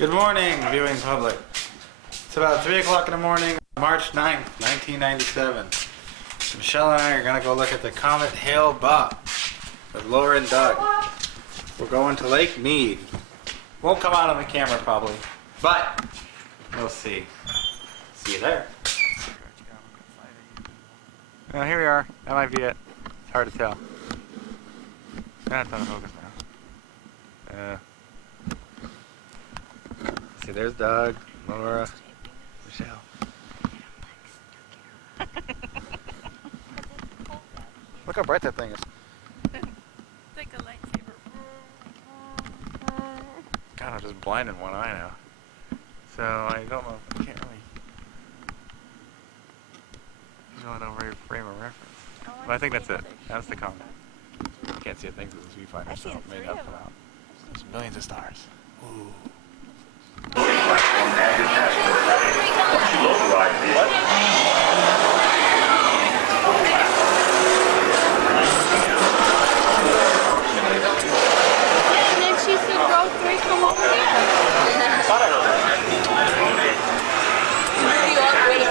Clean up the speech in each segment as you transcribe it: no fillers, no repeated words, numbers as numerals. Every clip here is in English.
Good morning, viewing public. It's about 3 o'clock in the morning, March 9th, 1997. Michelle and I are going to go look at the comet Hale Bopp with Laura and Doug. We're going to Lake Mead. Won't come out on the camera probably, but we'll see. See you there. Well, here we are. That might be it. It's hard to tell. That's out of focus now. See, there's Doug, Laura, Michelle. Look how bright that thing is. It's like a lightsaber. God, I'm just blind in one eye now. So I don't know. I can't really. There's really no frame of reference. But I think that's it. That's the comet. You can't see a thing because it's viewfinder, so it may not come out. There's millions of stars. Ooh. And then she said, row 3, come over here. You are great.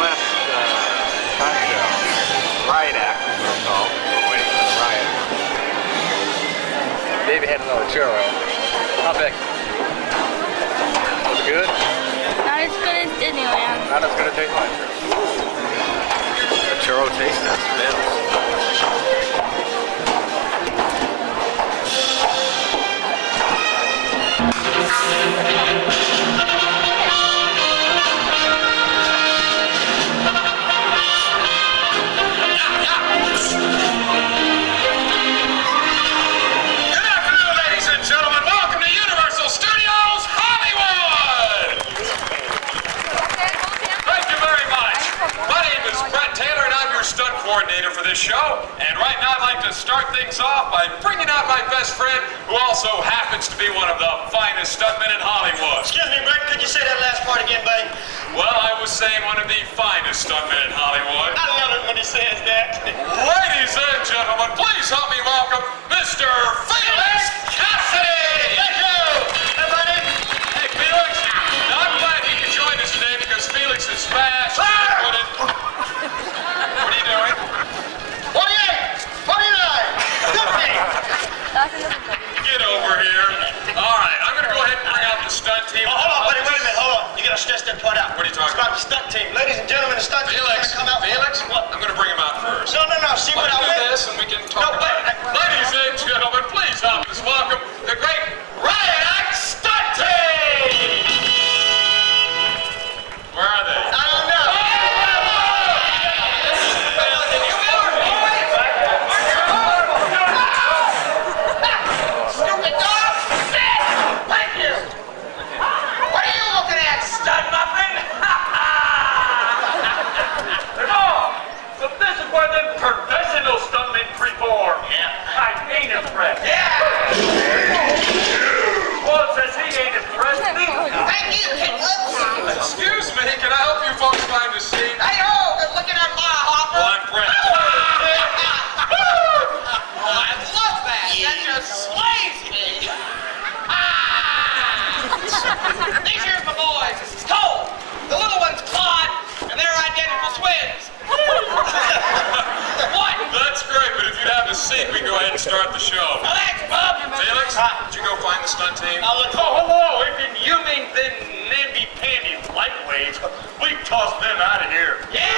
West Stunt Show. Riot Act is what it's called. We're waiting for the riot. Baby had another churro. How big? Was it good? Not as good as Disneyland. Not as good as Disneyland. A churro taste test available. Coordinator for this show, and right now I'd like to start things off by bringing out my best friend, who also happens to be one of the finest stuntmen in Hollywood. Excuse me, Brett, could you say that last part again, buddy? Well, I was saying one of the finest stuntmen in Hollywood. I love it when he says that. Ladies and gentlemen, please help me welcome Mr. Felix Cassidy! Thank you! Hey, buddy. Hey, Felix, now I'm glad he could join us today because Felix is fast. What are you doing? 48! 49! 50! Get over here. All right, I'm going to go ahead and bring out the stunt team. Oh, hold on, buddy, wait a minute, hold on. You gotta stress that part out. What are you talking It's about the stunt team. Ladies and gentlemen, the stunt team is Felix, gonna come out. Felix, What? I'm going to bring him out first. No, see what Let's I do meant? this and we can talk No, about it. wait. Ladies and gentlemen, please help us welcome the great Riot Act Stunt Team! Where are they? I don't know. Stupid dog! Sit! Thank you! What are you looking at, stud muffin? Oh, so this is where them professional stuntmen perform. Yeah. I ain't impressed. Yeah! Paul says he ain't impressed neither. Thank you, Kidlet! Excuse me, can I help you folks find a seat? Hey, ho! Good looking at my hopper! Well, I'm Brett. Oh, I love that! That just slays me! These here's my boys. This is Cole. The little one's Claude, and they're identical twins. What? That's great, but if you'd have a seat, we can go ahead and start the show. Well, thanks, Bub. Felix, did you go find the stunt team? I'll look Oh, whoa, if you mean them namby-pamby lightweights, we tossed them out of here. Yeah!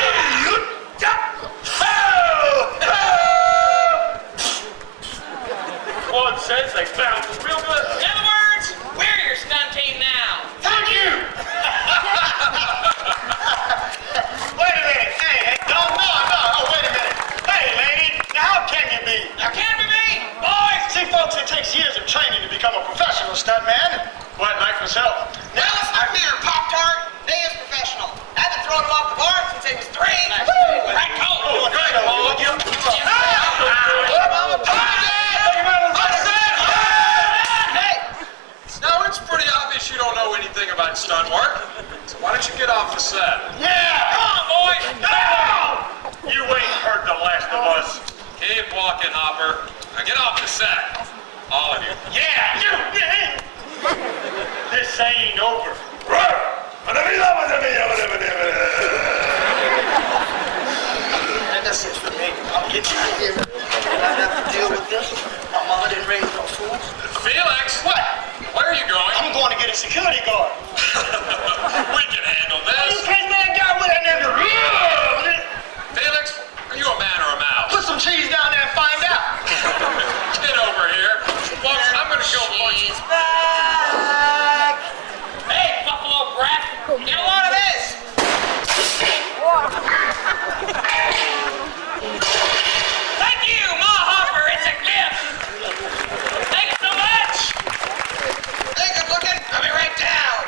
Claude says they bounced real good. In other words, we're your stunt team now. Thank you! Wait a minute. Hey, no. Oh, wait a minute. Hey, lady, now how can you be? Now, can we be? Boys! See, folks, it takes years of training to become a professional stuntman. Quite like myself. Well, it's not here, Pop-Tart. They is professional. I've been throwing them off the bar since they was 3. Right, Cole? Oh, great, Lord. You. Now, it's pretty obvious you don't know anything about stunt work, so why don't you get off the set? Yeah! Come on, boys! No! You ain't heard the last of us. Keep walking, Hopper. Now get off the set. All of you. Yeah! This ain't over. And that's it for me. I'll get you out of here. And I have to deal with this. My mother didn't raise no fools. Felix! What? Where are you going? I'm going to get a security guard. We can handle You this. crazy man guy with that nigga. Felix, are you a man or a mouse? Put some cheese down there and find out. Get over here. Folks, I'm gonna go punch. She's back! Hey, Buffalo brat! Get a load of this! Thank you, Ma Hopper! It's a gift! Thanks so much! Hey, good looking. I'll be right down.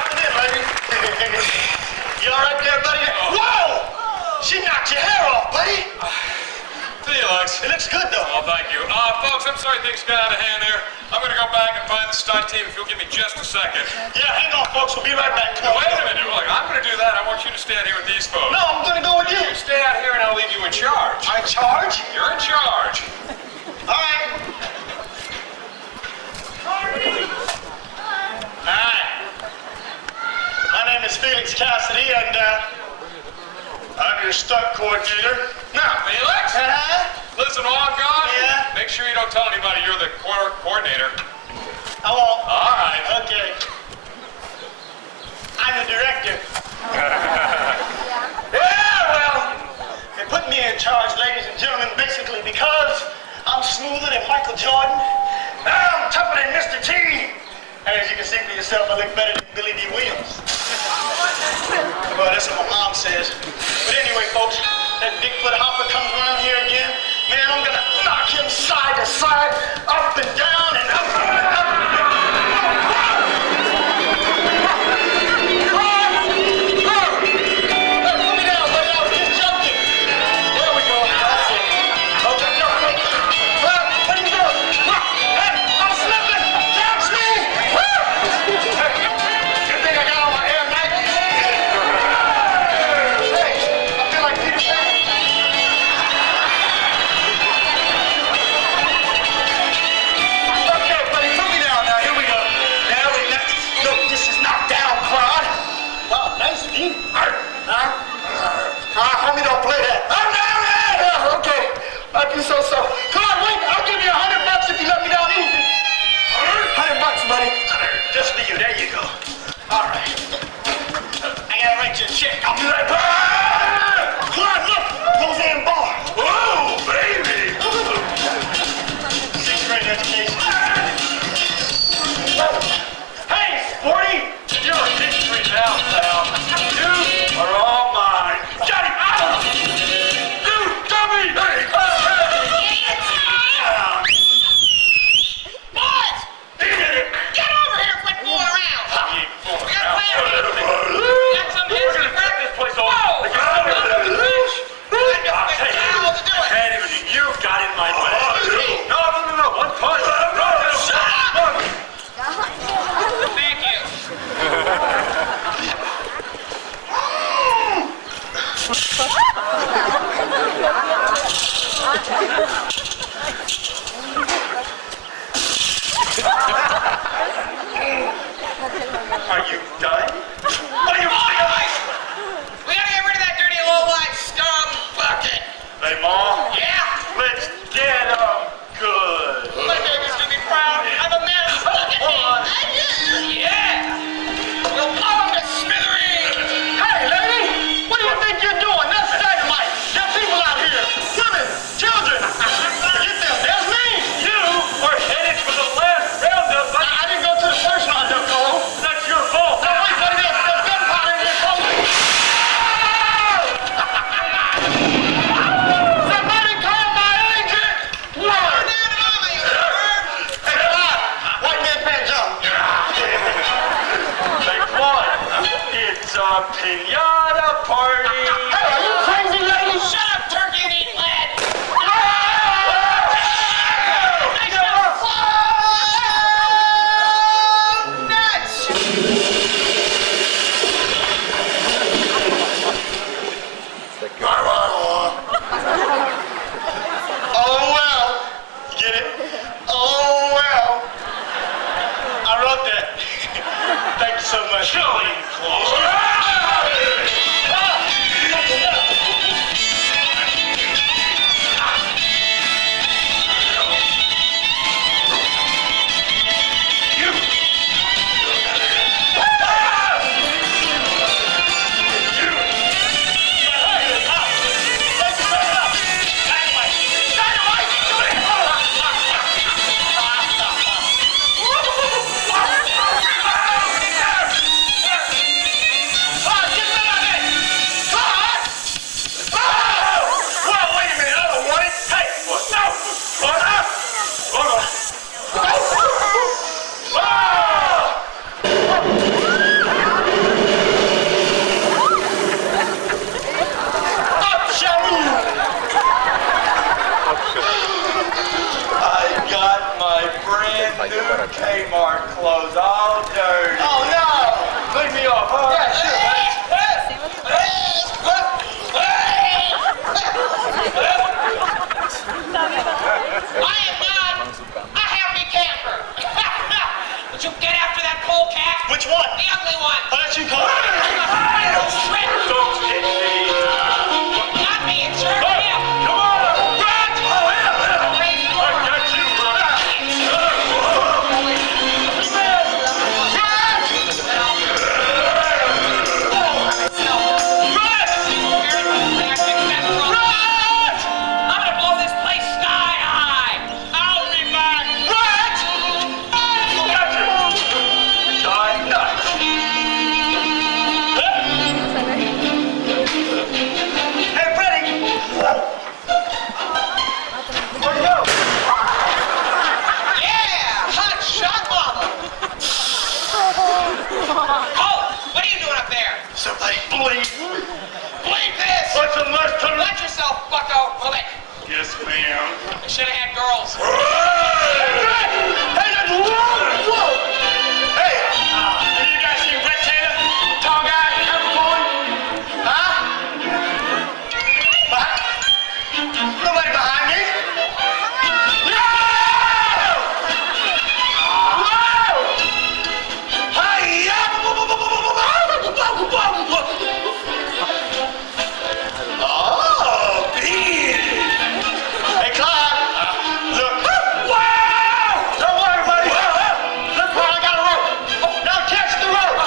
dropping in, lady. You all right there, buddy? Whoa! She knocked your hair off, buddy. Felix. It looks good, though. Oh, thank you. Folks, I'm sorry things got out of hand there. I'm going to go back and find the stunt team if you'll give me just a second. Yeah, hang on, folks. We'll be right back. Now, wait a minute. Look, I'm going to do that. I want you to stay out here with these folks. No, I'm going to go with you. You stay out here and I'll leave you in charge. I'm in charge? You're in charge. All right. Hi. My name is Felix Cassidy, and I'm your stunt coordinator. Now, Felix, listen, while I'm gone, Yeah? make sure you don't tell anybody you're the coordinator. I won't. All right. Okay. I'm the director. Yeah, well, they put me in charge, ladies and gentlemen, basically because I'm smoother than Michael Jordan. I'm tougher than Mr. T. And as you can see for yourself, I look better than Billy D. Williams. Well, that's what my mom says. But anyway, folks, that Bigfoot hopper comes around here again, man, I'm gonna knock him side to side, up and down and up and up. Homie, don't play that. I'm down there! Yeah, okay. I do so. Come on, wait. I'll give you $100 if you let me down easy. $100, buddy. Just for you. There you go. All right. I gotta write you a check. I'll be right back. Come on, look. Roseanne Barr. Whoa, baby. 6th grade education. Hey, Sporty. You're a history now, pal. You are all mine. Got him out! You dummy! Hey! Boys! Get over here and quit fooling around! We got plans. We got some history for This place all. You got in my way. No. One punch. Shut up! Thank you. Are you done? What are you Boys! We gotta get rid of that dirty low-life scum bucket! Hey, Mom. Yeah? Let's get 'em good. My baby's gonna be proud. I'm a man of bucket. Yeah! We'll blow him to smithereens! Hey, lady! What do you think you're doing? That's dynamite. There are people out here. Women, children. Forget them. There's me. You are headed for the last roundup. I didn't go to the first roundup, Cole. That's your fault. No, wait, buddy. There's gunpowder in here, Cole. Somebody call my agent. Word. Hey, come on. White man pants up. Say what? It's a pinata party. Hey, are you crazy, lady? Shut up, turkey and eat lead! Oh, well. Get it? Oh, well. I wrote that. Thank you so much. Killing Claw. ugly one. Oh, that's you, Conan. Don't hit me. Not me, it's your him. Come on. Rat! Oh, yeah. I got you, Rat. I'm gonna blow this place sky high. I'll be back. Rat! Gotcha. Die nuts. Hey, Freddy. Where'd you go? Yeah, hot shot mama. Oh, what are you doing up there? Somebody bleed. Bleed this. What's the last time? Let yourself, bucko. Bullet. Yes, ma'am. I should have had girls. Hey, that's whoa! Hey, have you guys seen Red Taylor? Tall guy, purple boy? Huh? Nobody behind me? No! Whoa! Hi-ya! Oh, Mead! Hey, Clyde! Look! Wow! Don't worry, buddy! Look, Clyde, I got a rope! Now catch the rope!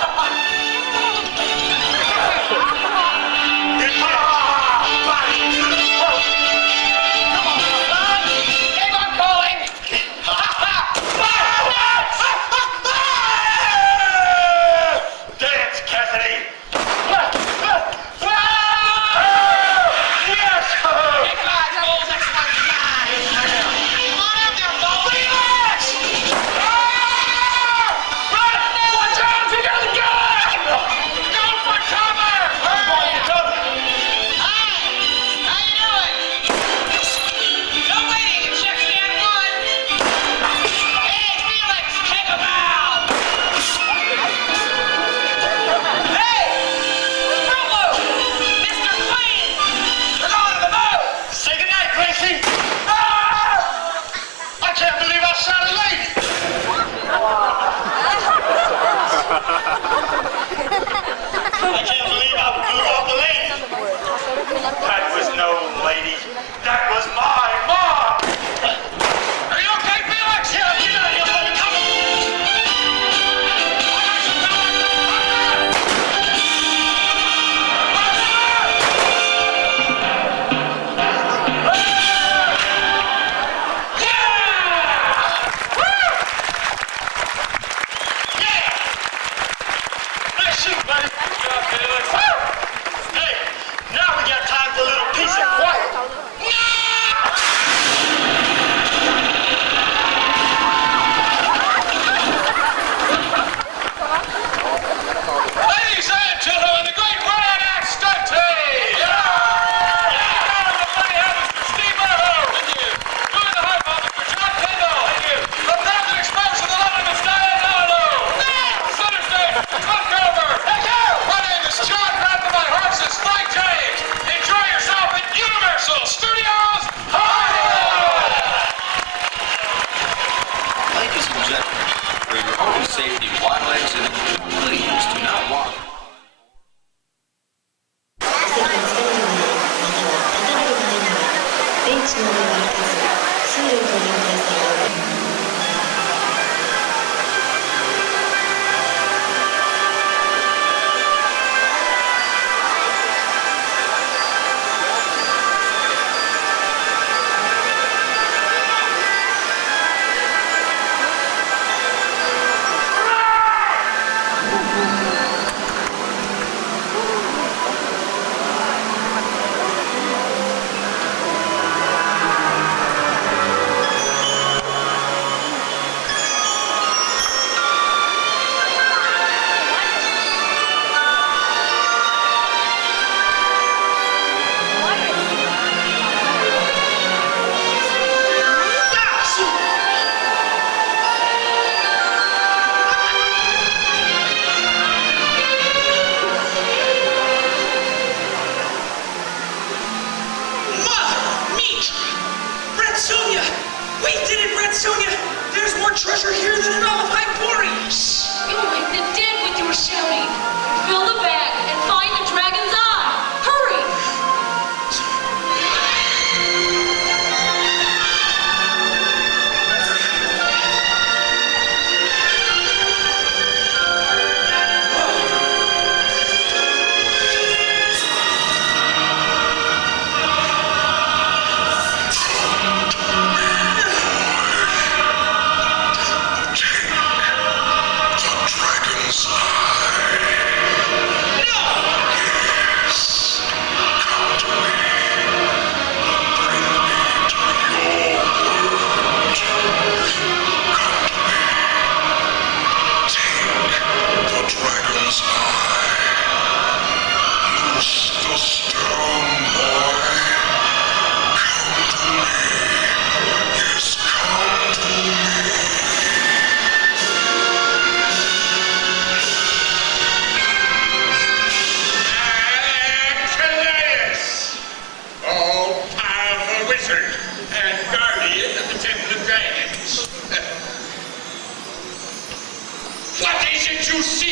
Game on calling. Dance, Cassidy! Yes! Hey, guys, goals, next one's mine. Come on out there, Bo. Relax! Watch out! He got a gun! Go for cover! Come on, cover! Hi! How you doing? No waiting, it's check stand one. Hey, Felix, check him out! Hey! Fruit Loop! Mr. Clean! We're going to the moon! Say goodnight, Gracie! Ah! I can't believe I shot a lady! I can't believe I blew up a lady! That was no lady. That was my mom! Are you okay, Felix? Yeah, get out of here, buddy. Come on! Nice shoot, buddy. Good job, Felix. Hey, now we got time for a little peace and quiet. Ladies and gentlemen, the great Red Axe Stunt Team! Yeah! The funny hat, Mr. Steve Merho! Thank you. Doing the high ball, Mr. John Kendall! Thank you. The Brazilian Express of the London, Miss Diane Dowlow! Center stage, Mr. Cliff Grover! Thank you! My name is John Pratt, and my horse is Frank James! Enjoy yourself at Universal Studios Hollywood! Ladies and gentlemen, for your own safety while exiting, please do not walk.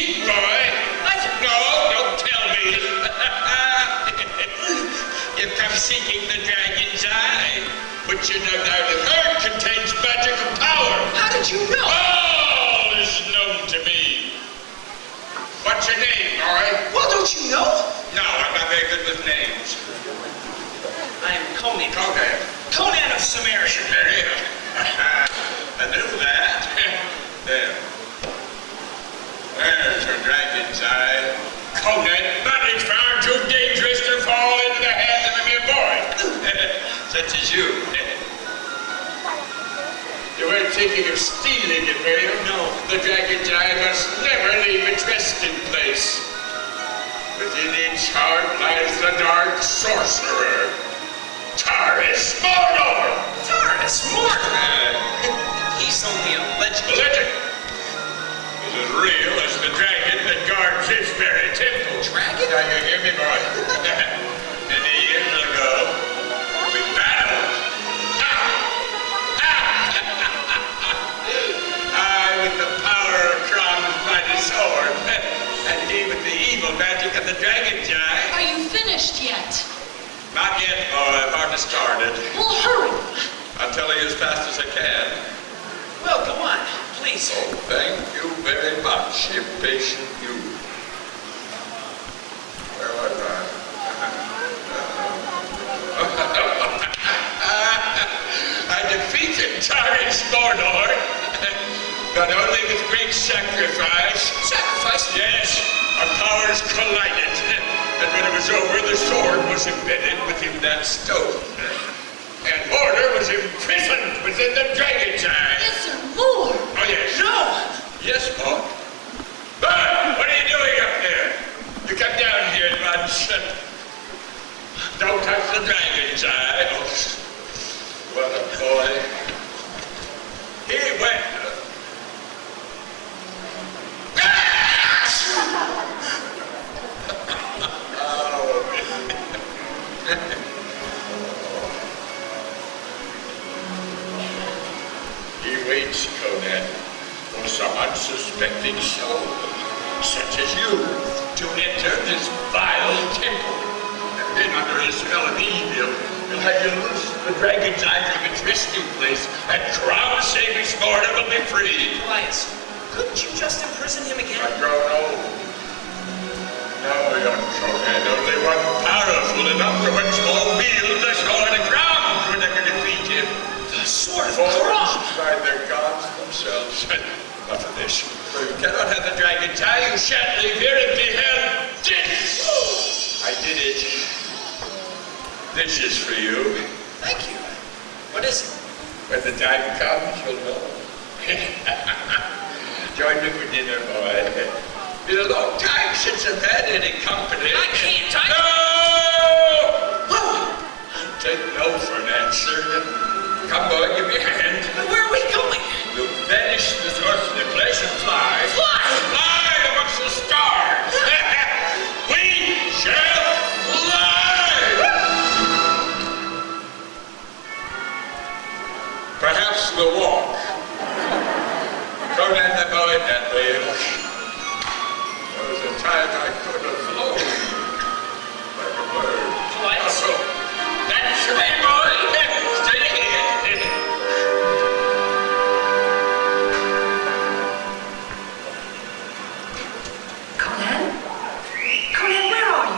cheat, boy. No, don't tell me. You've come seeking the dragon's eye, which you no doubt have heard contains magical power. How did you know? All is known to me. What's your name, boy? Well, don't you know? No, I'm not very good with names. I am Conan. Conan. Conan of Samaria. Samaria. I knew that. There. There's your dragon's eye. Conan, nothing's far too dangerous to fall into the hands of a mere boy. Such as you. You weren't thinking of stealing it, were you? No. The dragon's eye must never leave its resting place. Within each heart lies the dark sorcerer, Taurus Mordor. Taurus Mordor? He's only a legend. A legend is as real as the dragon that guards its very temple. Dragon? Now you hear me, boy? Many years ago, we battled. I with the power of Kron's mighty sword, and he with the evil magic of the dragon's eye. Are you finished yet? Not yet, boy. I've hardly started. Well, hurry. I'll tell you as fast as I can. Well, go on, please. Oh, thank you very much, impatient you. Where was I? I defeated Taurus Mordor, not only with great sacrifice. Sacrifice? Yes, our powers collided, and when it was over, the sword was embedded within that stone. And Mordor was imprisoned within the dragon's eye. Is there more? Oh, yes. No! Yes, Bob. Bud, what are you doing up there? You come down here at once. Don't touch the dragon's eye. Oh, what a boy. He went. He waits, Conan, for some unsuspecting soul, such as you, to enter this vile temple. And then under his spell of evil, he'll have you loose the dragon's eye from its resting place, and Kron Savior's Mordor will be free. Elias, couldn't you just imprison him again? I've grown old. No, young Conan, only one powerful enough to once more wield the sword of Kron could ever defeat him. The sword of Forged Kron! by the gods themselves. Enough of this. For you cannot have the dragon's eye. You shan't leave here empty-handed. I did it. This is for you. Thank you. What is it? When the time comes, you'll know. Join me for dinner, boy. Been a long time since I've had any company. I can't. No! Take no for an answer. Come, boy, give me a hand. But where are we going? We'll vanish this earthly place and fly. Fly! Fly amongst the stars. We shall fly! Perhaps we'll walk. Conan the boy that way. There was a time I could have flown like a bird. Elias? That's the way, boy. Stay ahead. Conan? Conan, where are you?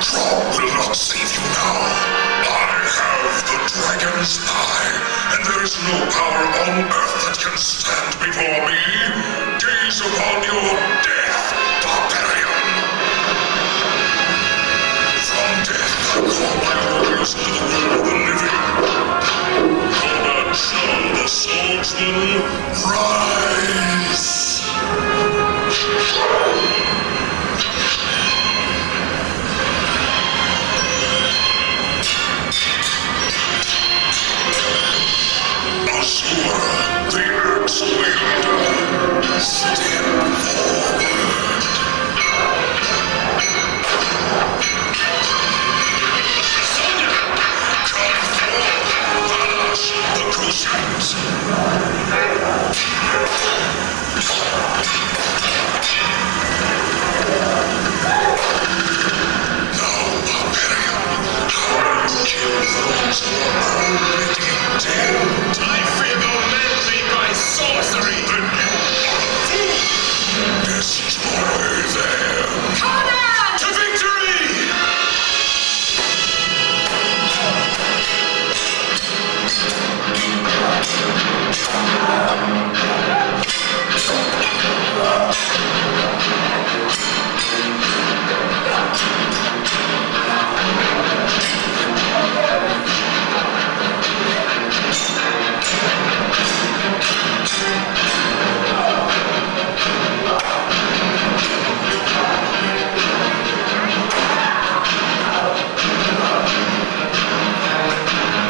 drop will not save you now. I have the dragon's eye, and there is no power on earth that can stand before me. Gaze upon your death, barbarian. From death I call my warriors into the world of the living. Conan, son, the swordsman, rise! Asura, the axe wielder, step forward. Sonia, come forth, Valash, the Crucians. Now, barbarian, how will you kill those who are already dead? I fear no men made by sorcery. Then you are a fool. Destroy them. Conan! To victory!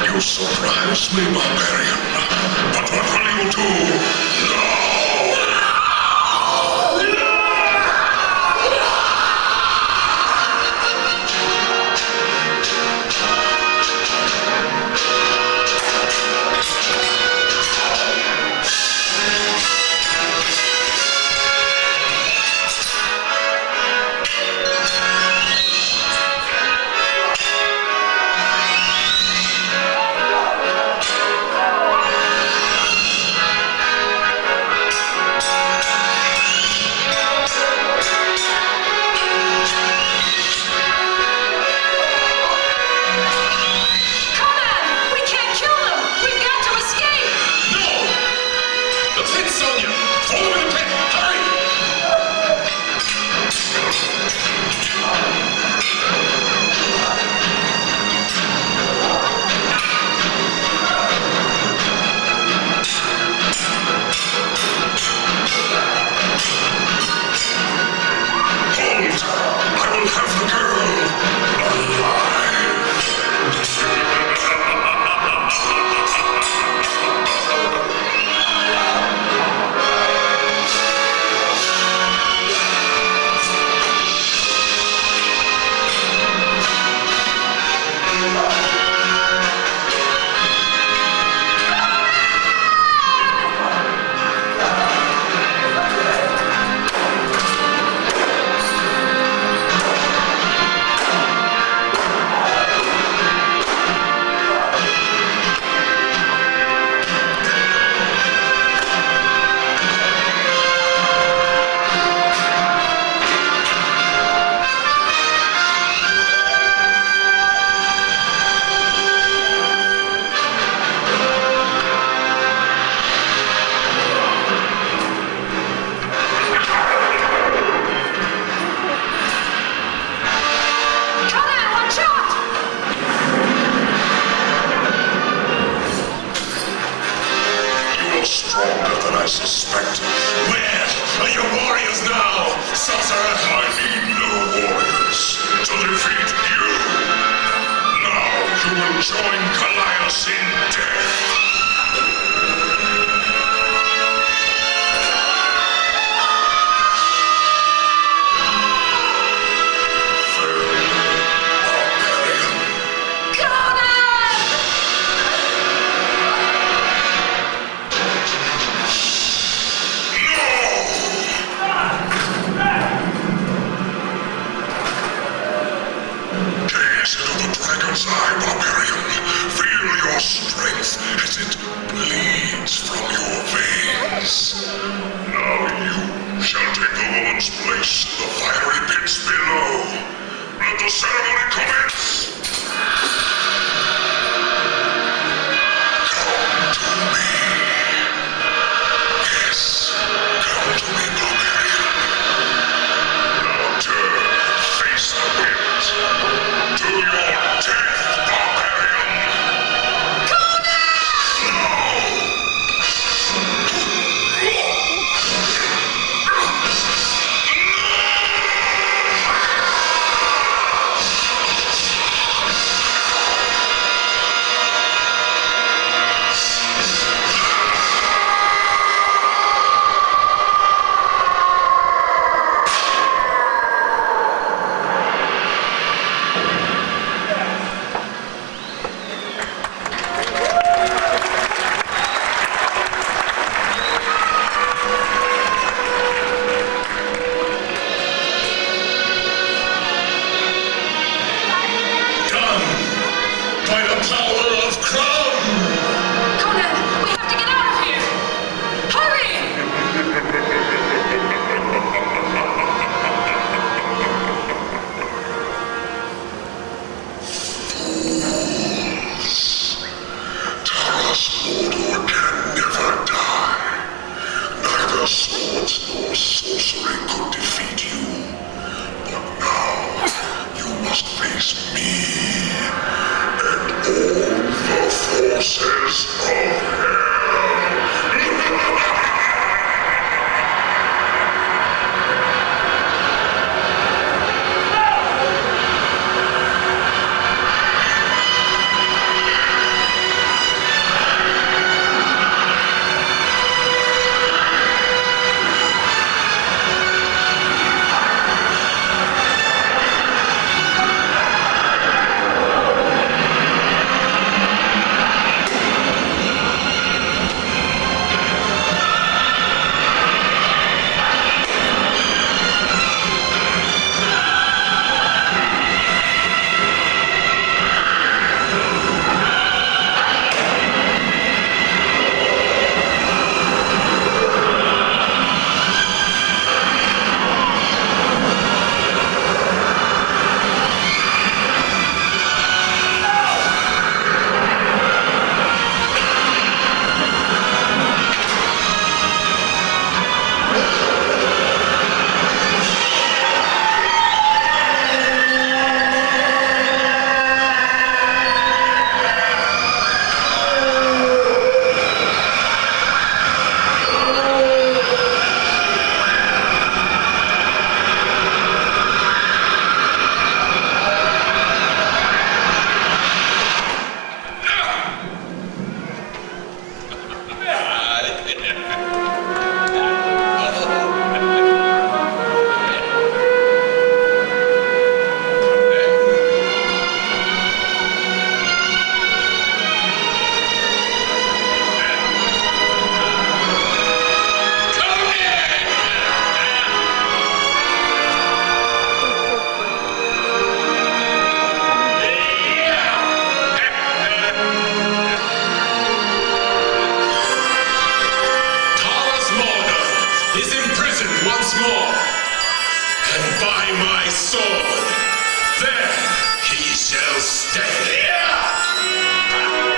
You surprise me, barbarian. But what will you do now? Stronger than I suspected. Where are your warriors now, sorcerer? I need no warriors to defeat you. Now you will join Callias in death. Eye, barbarian, feel your strength as it bleeds from your veins. Now you shall take the woman's place in the fiery pits below. Let the ceremony Tower of Crumb! Conan, we have to get out of here! Hurry! Taras Mordor can never die. Neither swords nor sorcery could defeat you. But now, you must face me and all the forces of hell.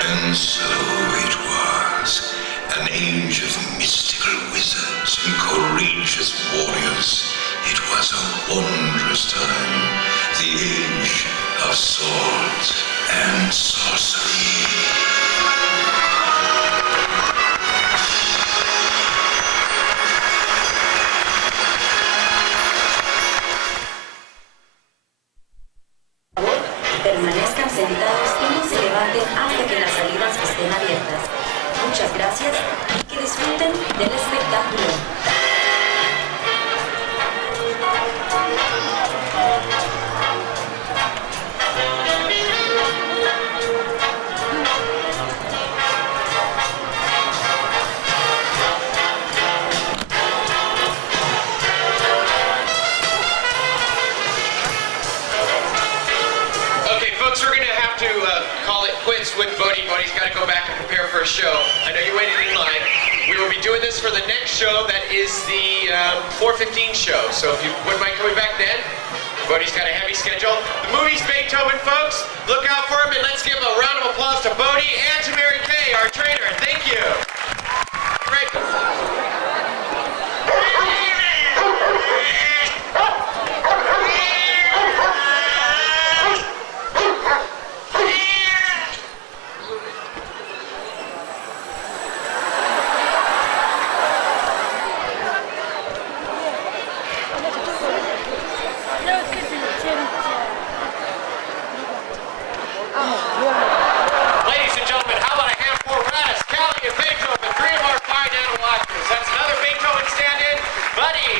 And so it was. An age of mystical wizards and courageous warriors. It was a wondrous time. The age of swords and sorcery. Permanezcan sentados y no se levanten hasta que las salidas estén abiertas. Muchas gracias y que disfruten del espectáculo. Folks, we're going to have to call it quits with Bodhi. Bodhi's got to go back and prepare for a show. I know you waited in line. We will be doing this for the next show. That is the 4:15 show. So if you wouldn't mind coming back then, Bodhi's got a heavy schedule. The movie's Beethoven, folks. Look out for him, and let's give a round of applause to Bodhi and to Mary Kay, our trainer. Thank you. Great. Ladies and gentlemen, how about a hand for Radis, Callie, and Beethoven, three of our fine animal actors. That's another Beethoven stand-in. Buddy,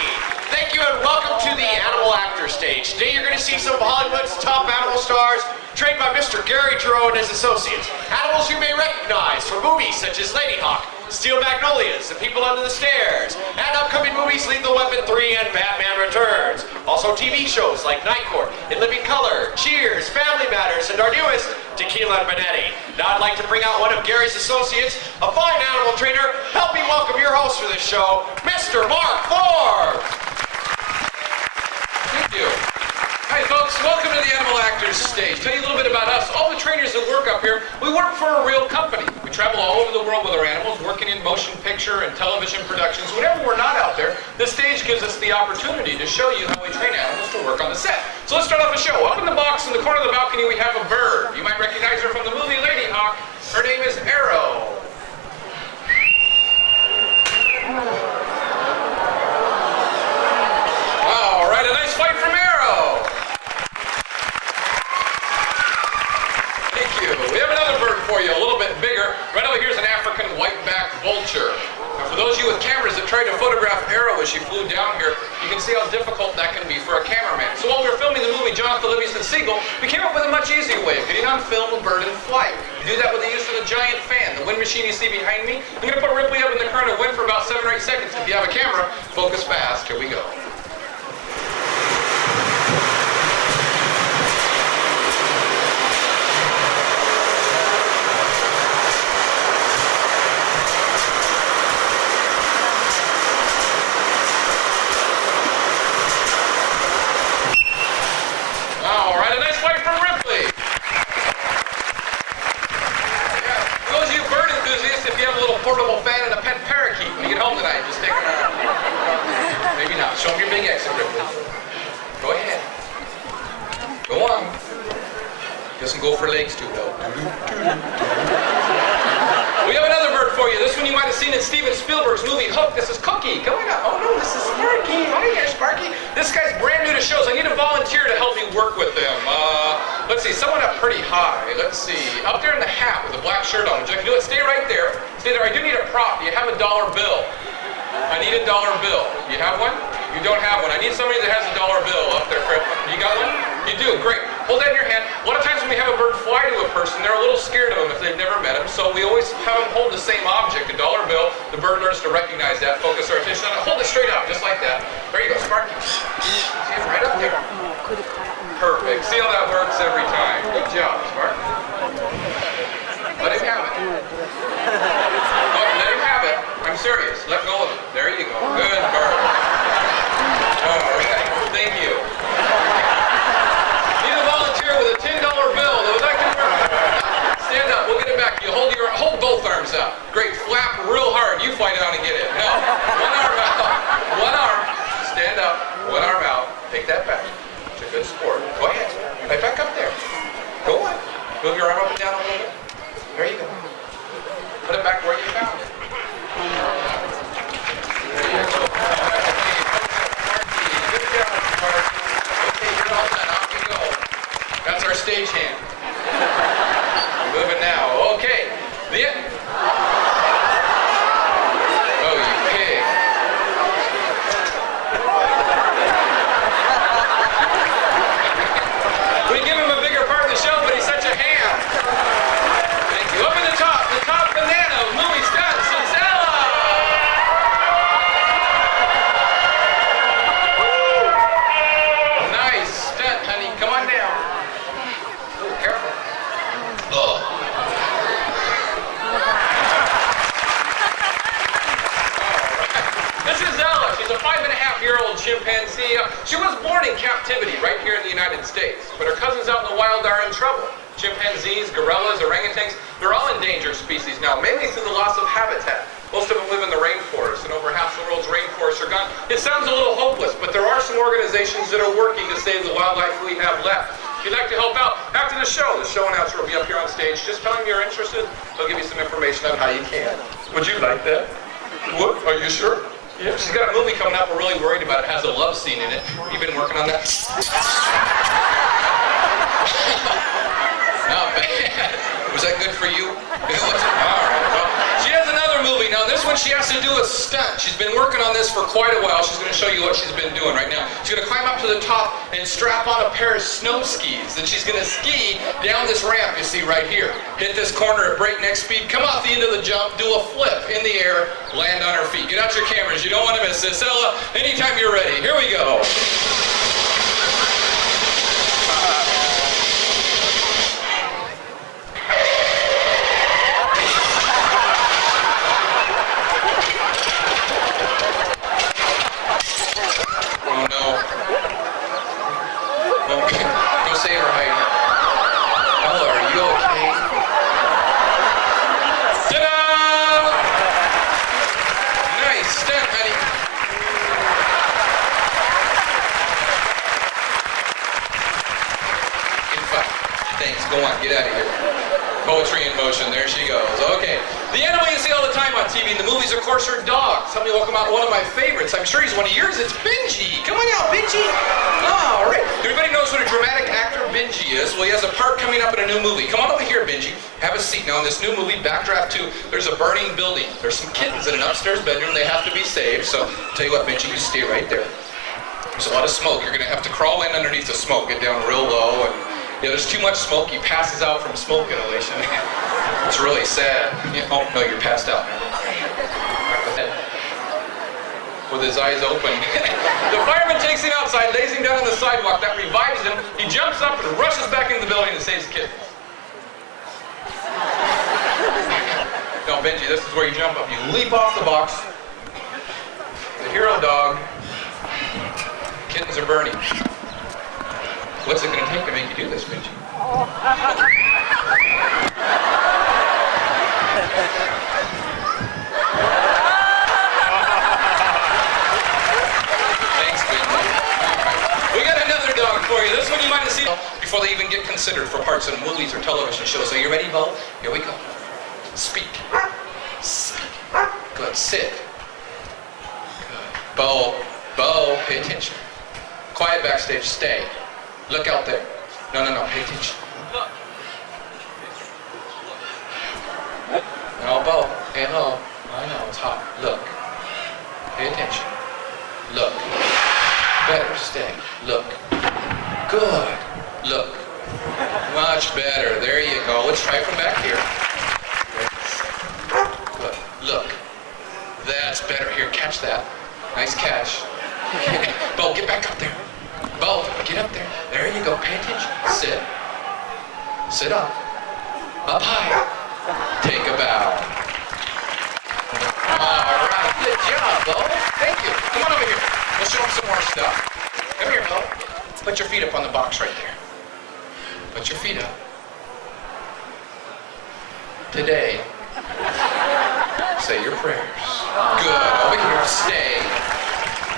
thank you and welcome to the Animal Actor Stage. Today you're going to see some of Hollywood's top animal stars, trained by Mr. Gary Jerome and his associates. Animals you may recognize from movies such as Lady Hawk, Steel Magnolias, The People Under the Stairs, and upcoming movies Lethal Weapon 3 and Batman Returns. Also TV shows like Night Court, In Living Color, Cheers, Family Matters, and our newest, Tequila and Benetti. Now I'd like to bring out one of Gary's associates, a fine animal trainer. Help me welcome your host for this show, Mr. Mark Forbes. Thank you. Hi folks, welcome to the Animal Actors stage. Tell you a little bit about us. All the trainers that work up here, we work for a real company. We travel all over the world with our animals, working in motion picture and television productions. Whenever we're not out there, the stage gives us the opportunity to show you how we train animals to work on the set. So let's start off the show. Up in the box in the corner of the balcony we have a bird. You might recognize her from the movie Lady Hawk. Her name is Arrow. All right, a nice fight from Arrow. Thank you. We have another bird for you, a little bit bigger. Right over here is an African white-backed vulture. Now, for those of you with cameras that tried to photograph Arrow as she flew down here, you can see how difficult that can be for a cameraman. So while we were filming the movie Jonathan Livingston Seagull, we came up with a much easier way of getting on film a bird in flight. You do that with the use of the giant fan, the wind machine you see behind me. I'm going to put Ripley up in the current of wind for about 7 or 8 seconds. If you have a camera, focus fast. Here we go. Portable fan and a pet parakeet. When you get home tonight, just take them out. Maybe not. Show them your big exit, Ripley. Go ahead. Go on. Doesn't go for legs too well. We have another bird for you. This one you might have seen in Steven Spielberg's movie Hook. This is Cookie. Coming up. Oh no, this is Sparky. Hi there, Sparky. This guy's brand new to shows. I need a volunteer to help me work with them. Let's see, someone up pretty high. Let's see, up there in the hat with a black shirt on. Would you like to do it? Stay right there. Stay there. I do need a prop. You have a dollar bill. I need a dollar bill. You have one? You don't have one. I need somebody that has a dollar bill up there. You got one? You do. Great. Hold that in your hand. A lot of times when we have a bird fly to a person, they're a little scared of him if they've never met him. So we always have them hold the same object, a dollar bill. The bird learns to recognize that, focus our attention on it. Hold it straight up, just like that. There you go, Sparky. See him right up there. Perfect. See how that works every time. Good job, Sparky. Let him have it. Oh, let him have it. I'm serious. Let go of it. There you go. Good bird. All right. Thank you. Need a volunteer with a $10 bill that would like to work. Stand up. We'll get it back. You hold both arms up. Great. Flap real hard. You fly down and get it. No. One arm out. One arm. Stand up. One arm out. Take that back. It's a good sport. Go ahead. Right back up there. Go on. Move your arm up and down a little bit. There you go. Put it back where you found it. There you go. Good job, Sparky. Okay, you're all done. Off you go. That's our stagehand. Moving now. Okay. Oh, you pig. We give him a bigger part of the show, but he's such a ham. Thank you. Up in the top banana of movie stunts, it's Ella. Nice stunt, honey. Come on down. Ooh, careful. Oh. This is Ella. She's a 5.5-year-old chimpanzee. She was born in captivity right here in the United States, but her cousins out in the wild are in trouble. Chimpanzees, gorillas, orangutans, they're all endangered species now, mainly through the loss of habitat. Most of them live in the rainforest, and over half the world's rainforests are gone. It sounds a little hopeless, but there are some organizations that are working to save the wildlife we have left. If you'd like to help out, after the show announcer will be up here on stage. Just tell him you're interested. They'll give you some information on how you can. Would you like that? What? Are you sure? Yeah. She's got a movie coming out we're really worried about. It has a love scene in it. You've been working on that? Not bad. Was that good for you? It was. All right. Well, she has another movie. Now, this one one she has to do a stunt. She's been working on this for quite a while. She's going to show you what she's been doing right now. She's going to climb up to the top and strap on a pair of snow skis. And she's going to ski down this ramp you see right here. Hit this corner at breakneck speed, come off the end of the jump, do a flip in the air, land on her feet. Get out your cameras. You don't want to miss this. Ella, anytime you're ready. Here we go. Go say her hi. Ella, are you okay? Ta-da! Nice stunt, honey. In five. Thanks. Go on. Get out of here. Poetry in motion. There she goes. Okay. The animal you see all the time on TV in the movies, of course, are dogs. Help me welcome out one of my favorites. I'm sure he's one of yours. It's Benji. Come on out, Benji. All right. Everybody knows what a dramatic actor Benji is. Well, he has a part coming up in a new movie. Come on over here, Benji. Have a seat. Now, in this new movie, Backdraft 2, there's a burning building. There's some kittens in an upstairs bedroom. They have to be saved. So, tell you what, Benji, you stay right there. There's a lot of smoke. You're going to have to crawl in underneath the smoke, get down real low, and yeah, there's too much smoke. He passes out from smoke inhalation. It's really sad. Oh, no, you're passed out. With his eyes open. The fireman takes him outside, lays him down on the sidewalk. That revives him. He jumps up and rushes back into the building and saves the kid. No, Benji, this is where you jump up. You leap off the box. The hero dog. Kittens are burning. What's it going to take to make you do this, Benji? Thanks, Benji. We got another dog for you. This one you might have seen before they even get considered for parts in movies or television shows. So you ready, Bo? Here we go. Speak. Speak. Good. Sit. Good. Bo. Bo, pay attention. Quiet backstage. Stay. Look out there. No, pay attention. No, Bo. Hey, hello. I know, it's hot. Look. Pay attention. Look. Better. Stay. Look. Good. Look. Much better. There you go. Let's try from back here. Good. Look. That's better. Here, catch that. Nice catch. Bo, get back up there. Bo, get up there. There you go. Pay attention. Sit. Sit up. Up high. Take a bow. All right. Good job, Bo. Thank you. Come on over here. We'll show him some more stuff. Come here, Bo. Put your feet up on the box right there. Put your feet up. Today, say your prayers. Good. Over here. Stay.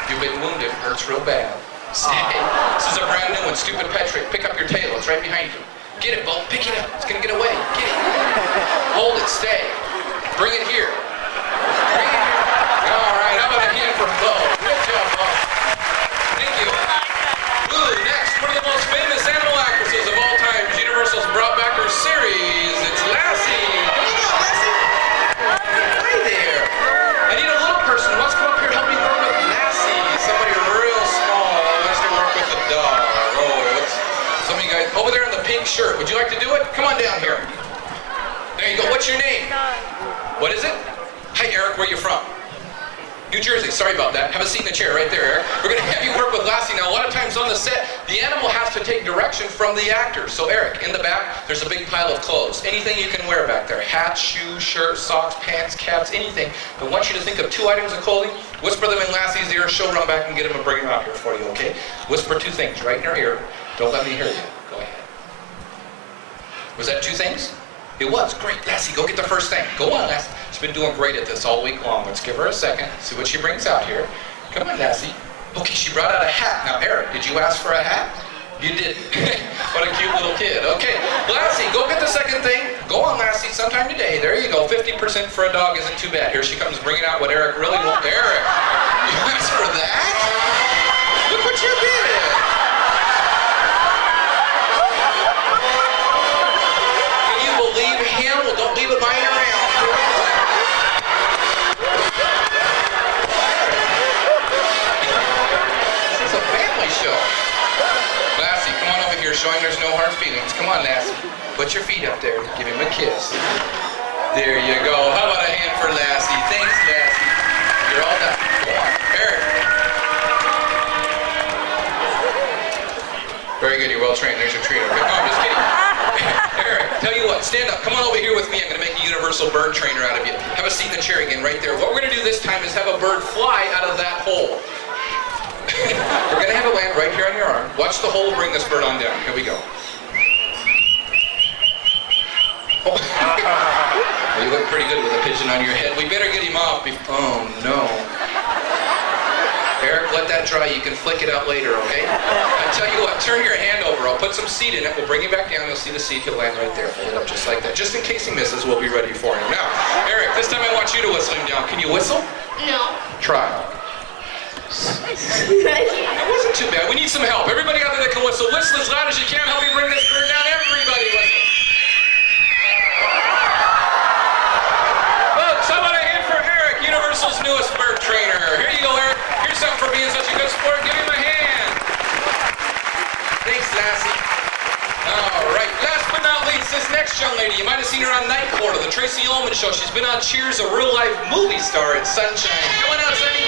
You've been wounded. Hurts real bad. Stay. This is a brand new one. Stupid Patrick. Pick up your tail. It's right behind you. Get it, Bo. Pick it up. It's going to get away. Get it. Hold it. Stay. Bring it here. Bring it here. All right. How about a hand for Bo? Good job, Bo. Thank you. Ooh, next, one of the most famous animal actresses of all time. Universal's brought back her series. It's Lassie. Come on, Lassie. Hi there. I need a little person who wants to come up here and help me work with Lassie. Somebody real small wants to work with a dog. Oh, some of you guys over there in the pink shirt. Would you like to do it? Come on down here. There you go. What's your name? What is it? Hi, Eric. Where are you from? New Jersey. Sorry about that. Have a seat in the chair right there, Eric. We're going to have you work with Lassie. Now, a lot of times on the set, the animal has to take direction from the actor. So, Eric, in the back, there's a big pile of clothes. Anything you can wear back there. Hats, shoes, shirts, socks, pants, caps, anything. I want you to think of 2 items of clothing. Whisper them in Lassie's ear. She'll run back and get them and bring them out here for you, okay? Whisper 2 things right in her ear. Don't let me hear you. Go ahead. Was that 2 things? It was. Great. Lassie, go get the first thing. Go on, Lassie. She's been doing great at this all week long. Let's give her a second. See what she brings out here. Come on, Lassie. Okay, she brought out a hat. Now, Eric, did you ask for a hat? You did. What a cute little kid. Okay, Lassie, go get the second thing. Go on, Lassie, sometime today. There you go. 50% for a dog isn't too bad. Here she comes bringing out what Eric really wants. Eric, you asked for that? Look what you did. Can you believe him? Well, don't leave it lying around. They're showing there's no hard feelings. Come on, Lassie. Put your feet up there. Give him a kiss. There you go. How about a hand for Lassie? Thanks, Lassie. You're all done. Go on. Eric. Very good. You're well trained. There's your treat. Okay. No, I'm just kidding. Eric, tell you what. Stand up. Come on over here with me. I'm going to make a universal bird trainer out of you. Have a seat in the chair again right there. What we're going to do this time is have a bird fly out of that hole. We're going to have it land right here on your arm. Watch the hole bring this bird on down. Here we go. Oh. You look pretty good with a pigeon on your head. We better get him off before... Oh, no. Eric, let that dry. You can flick it out later, okay? I tell you what, turn your hand over. I'll put some seed in it. We'll bring him back down. You'll see the seed. He'll land right there. Hold it up just like that. Just in case he misses, we'll be ready for him. Now, Eric, this time I want you to whistle him down. Can you whistle? No. Try. That wasn't too bad. We need some help. Everybody out there that can whistle, whistle as loud as you can. Help me bring this bird down. Everybody whistle. Folks, how about a hand for Eric, Universal's newest bird trainer. Here you go, Eric. Here's something for being such a good sport. Give him a hand. Thanks, Lassie. All right. Last but not least, this next young lady. You might have seen her on Night Court or the Tracy Ullman Show. She's been on Cheers, a real-life movie star at Sunshine. Come on out, Sunny.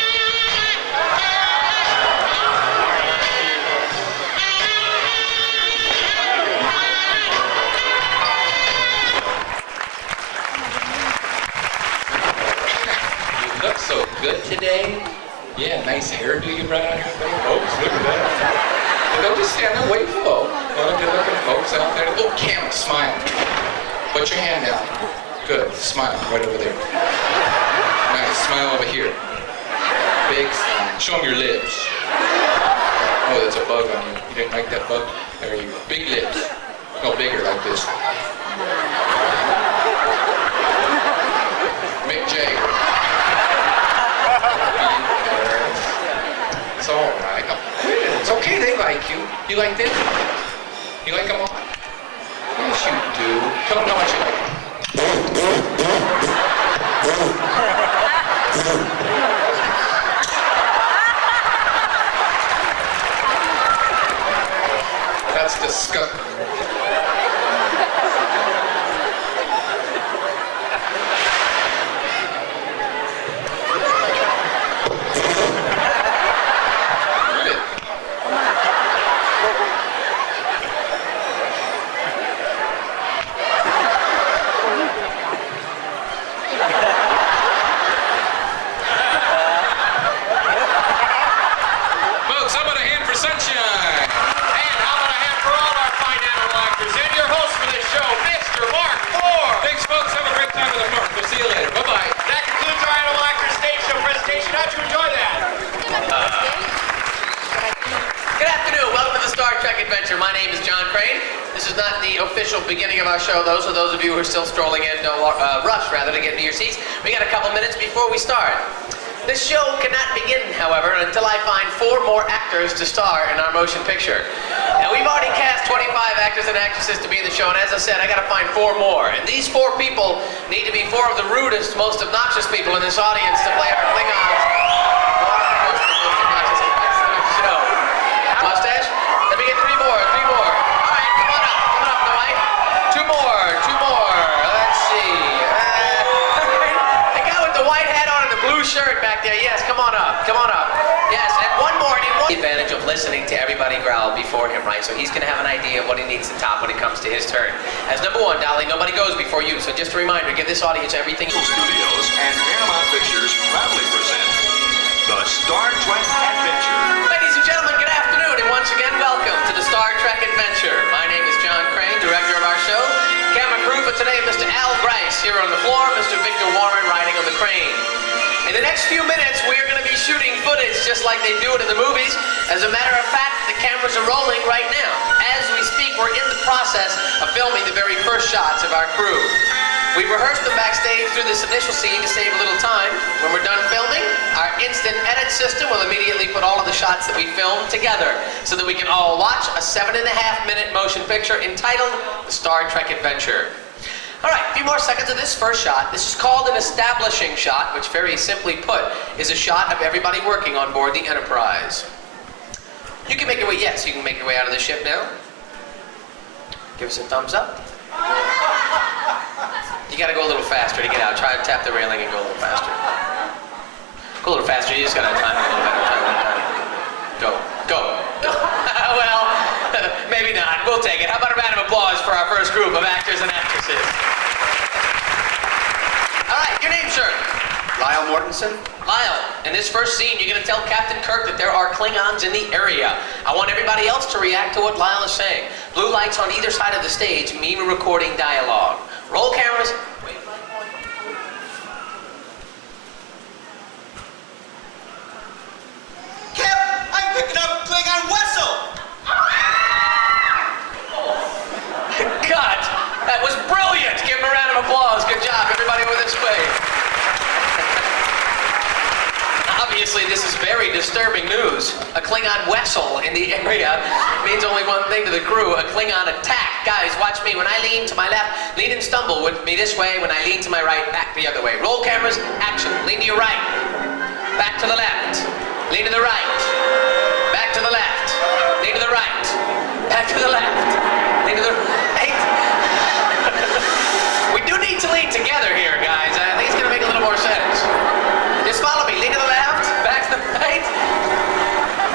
Look so good today. Yeah, nice hairdo you brought out here. Folks, look at that. And don't just stand there, wait below. All the good looking folks out there. Oh, camera, smile. Put your hand down. Good, smile right over there. Nice, smile over here. Big smile. Show them your lips. Oh, that's a bug on you. You didn't like that bug? There you go. Big lips. No, bigger like this. Mick Jagger. It's all right. It's okay, they like you. You like them? You like them all? Yes, you do. Tell them how much you like them. That's disgusting. Beginning of our show. Those of you who are still strolling in, don't rush rather to get into your seats. We got a couple minutes before we start. This show cannot begin, however, until I find 4 more actors to star in our motion picture. Now, we've already cast 25 actors and actresses to be in the show, and as I said, I got to find 4 more. And these 4 people need to be 4 of the rudest, most obnoxious people in this audience to play our Klingons. Show. Mustache? Let me get 3 more. 3 more. All right, come on up. Coming up, Dwight. 2 more. 2 more. Let's see. The guy with the white hat on and the blue shirt back there. Yes, come on up. Come on up. Yes, and 1 more. The advantage of listening to everybody growl before him, right? So he's going to have an idea of what he needs to top when it comes to his turn. As number 1, Dolly, nobody goes before you. So just a reminder, give this audience everything. Studios and Paramount Pictures proudly present the Star Trek Adventure. Ladies and gentlemen, good afternoon, and once again, welcome to the Star Trek Adventure. My name is John Crane, director of our show. Camera crew for today, Mr. Al Bryce here on the floor, Mr. Victor Warren riding on the crane. In the next few minutes, we are going to be shooting footage just like they do it in the movies. As a matter of fact, the cameras are rolling right now. As we speak, we're in the process of filming the very first shots of our crew. We rehearsed them backstage through this initial scene to save a little time. When we're done filming, our instant edit system will immediately put all of the shots that we filmed together so that we can all watch a 7.5-minute motion picture entitled The Star Trek Adventure. All right, a few more seconds of this first shot. This is called an establishing shot, which very simply put is a shot of everybody working on board the Enterprise. You can make your way, yes, you can make your way out of the ship now. Give us a thumbs up. You gotta go a little faster to get out. Try to tap the railing and go a little faster. Go a little faster. You just gotta time it a little better. Go. Well, maybe not. We'll take it. How about a round of applause for our first group of actors and actresses? All right, your name, sir? Lyle Mortensen. Lyle, in this first scene, you're gonna tell Captain Kirk that there are Klingons in the area. I want everybody else to react to what Lyle is saying. Blue lights on either side of the stage mean we're recording dialogue. Roll cameras. Cap, I'm picking up Klingon Wessel. God, that was brilliant. Give him a round of applause. Good job, everybody over this way. Obviously, this is very disturbing news. A Klingon Wessel in the area means only one thing to the crew, a Klingon attack. Guys, watch me. When I lean to my left, lean and stumble with me this way. When I lean to my right, back the other way. Roll cameras, action. Lean to your right. Back to the left. Lean to the right. Back to the left. Lean to the right. Back to the left. Lean to the right. We do need to lean together here, guys. I think it's going to make a little more sense. Just follow me. Lean to the left. Back to the right.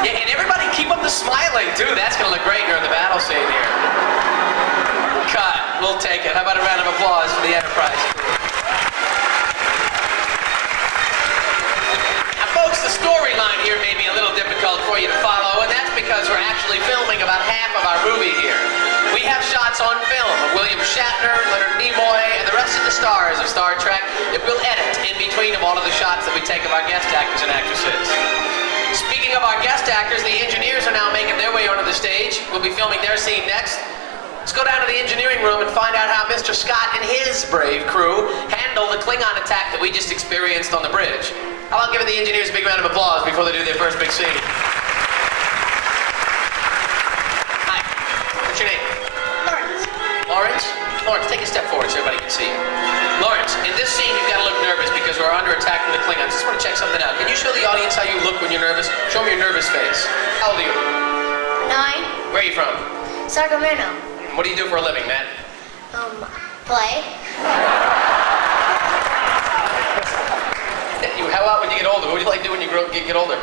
Yeah, and everybody keep up the smiling, too. That's going to look great during the battle scene here. Cut. We'll take it. How about a round of applause for the Enterprise crew? Now, folks, the storyline here may be a little difficult for you to follow, and that's because we're actually filming about half of our movie here. We have shots on film of William Shatner, Leonard Nimoy, and the rest of the stars of Star Trek that we'll edit in between of all of the shots that we take of our guest actors and actresses. Speaking of our guest actors, the engineers are now making their way onto the stage. We'll be filming their scene next. Let's go down to the engineering room and find out how Mr. Scott and his brave crew handled the Klingon attack that we just experienced on the bridge. How about giving the engineers a big round of applause before they do their first big scene? Hi. What's your name? Lawrence? Lawrence, take a step forward so everybody can see you. Lawrence, in this scene you've got to look nervous because we're under attack from the Klingons. Just want to check something out. Can you show the audience how you look when you're nervous? Show me your nervous face. How old are you? 9. Where are you from? Sacramento. What do you do for a living, Matt? Play. How about when you get older? What would you like to do when you get older?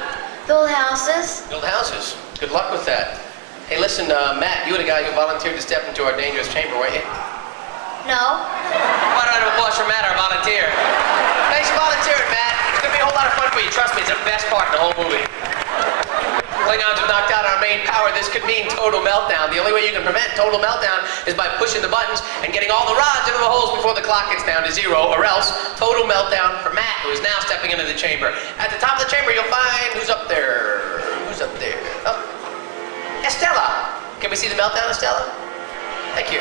Build houses. Build houses. Good luck with that. Hey, listen, Matt, you were the guy who volunteered to step into our dangerous chamber, weren't you? No. Why don't I have applause for Matt, our volunteer? Thanks for volunteering, Matt. It's going to be a whole lot of fun for you. Trust me, it's the best part in the whole movie. Klingons have knocked out our main power. This could mean total meltdown. The only way you can prevent total meltdown is by pushing the buttons and getting all the rods into the holes before the clock gets down to 0, or else total meltdown for Matt, who is now stepping into the chamber. At the top of the chamber, you'll find who's up there. Who's up there? Oh. Estella. Can we see the meltdown, Estella? Thank you.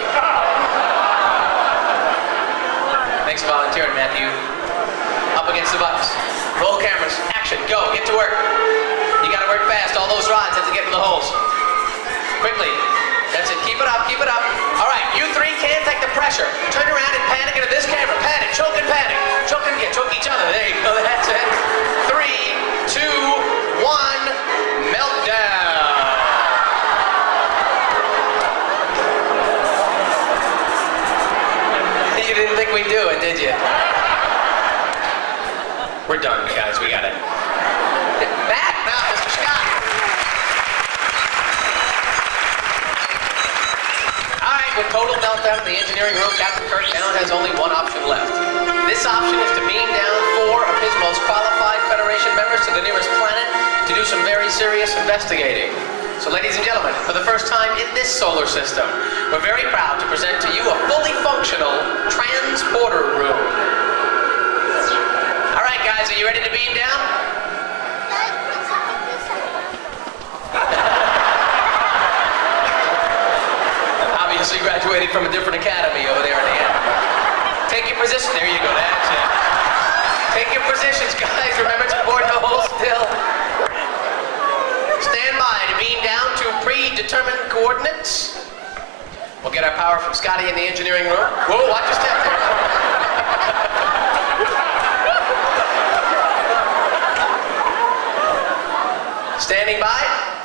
Thanks for volunteering, Matthew. Up against the buttons. Roll cameras. Action. Go. Get to work. You gotta work fast. All those rods have to get in the holes. Quickly. That's it. Keep it up. Keep it up. All right. You three can't take the pressure. Turn around and panic into this camera. Panic. Choke and panic. Choke and choke each other. There you go. That's it. 3, 2, 1. Meltdown. You didn't think we'd do it, did you? We're done, guys. We got it. Matt, now, Mr. Scott. All right, with total meltdown in the engineering room, Captain Kirk now has only one option left. This option is to beam down 4 of his most qualified Federation members to the nearest planet to do some very serious investigating. So, ladies and gentlemen, for the first time in this solar system, we're very proud to present to you a fully functional transporter room. All right, guys, are you ready to beam down? Obviously graduated from a different academy over there in the end. Take your position. There you go. That's it. Take your positions, guys. Remember to board the hole still. Stand by to beam down to predetermined coordinates. We'll get our power from Scotty in the engineering room. Whoa, watch your step there. Standing by,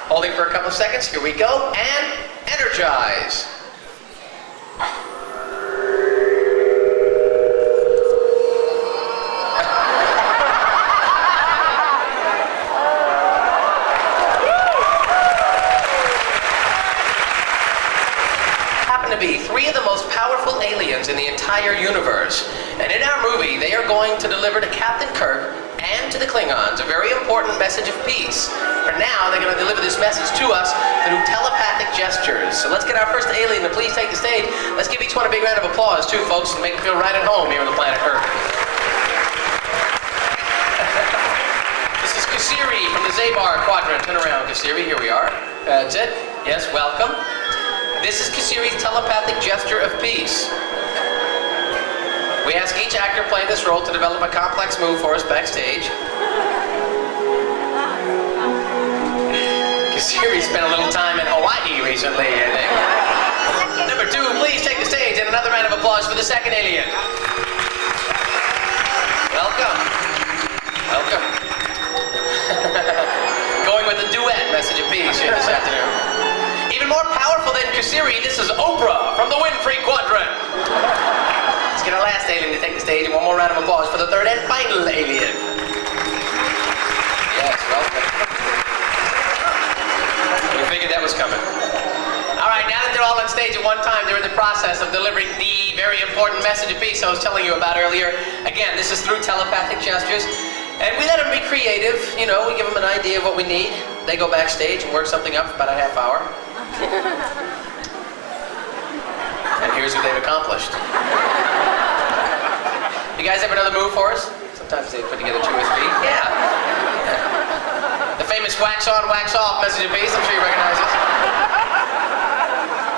holding for a couple of seconds. Here we go, and energize. happen to be three of the most powerful aliens in the entire universe. And in our movie, they are going to deliver to Captain Kirk and to the Klingons a very important message of peace. For now, they're going to deliver this message to us through telepathic gestures. So let's get our first alien to please take the stage. Let's give each one a big round of applause, too, folks, to make them feel right at home here on the planet Earth. This is Kasiri from the Zabar Quadrant. Turn around, Kasiri. Here we are. That's it. Yes, welcome. This is Kasiri's telepathic gesture of peace. We ask each actor playing this role to develop a complex move for us backstage. Kasiri spent a little time in Hawaii recently, I think. Number 2, please take the stage, and another round of applause for the second alien. Welcome. Welcome. Going with a duet message of peace here this afternoon. Even more powerful than Kasiri, this is Oprah from the Winfrey Quadrant. Let's get our last alien to take the stage, and one more round of applause for the third and final alien. Yes, welcome. We figured that was coming. All right, now that they're all on stage at one time, they're in the process of delivering the very important message of peace I was telling you about earlier. Again, this is through telepathic gestures. And we let them be creative, you know, we give them an idea of what we need. They go backstage and work something up for about a half hour. And here's what they've accomplished. You guys have another move for us? Sometimes they put together 2 or 3. Yeah. The famous wax on, wax off message of peace. I'm sure you recognize this.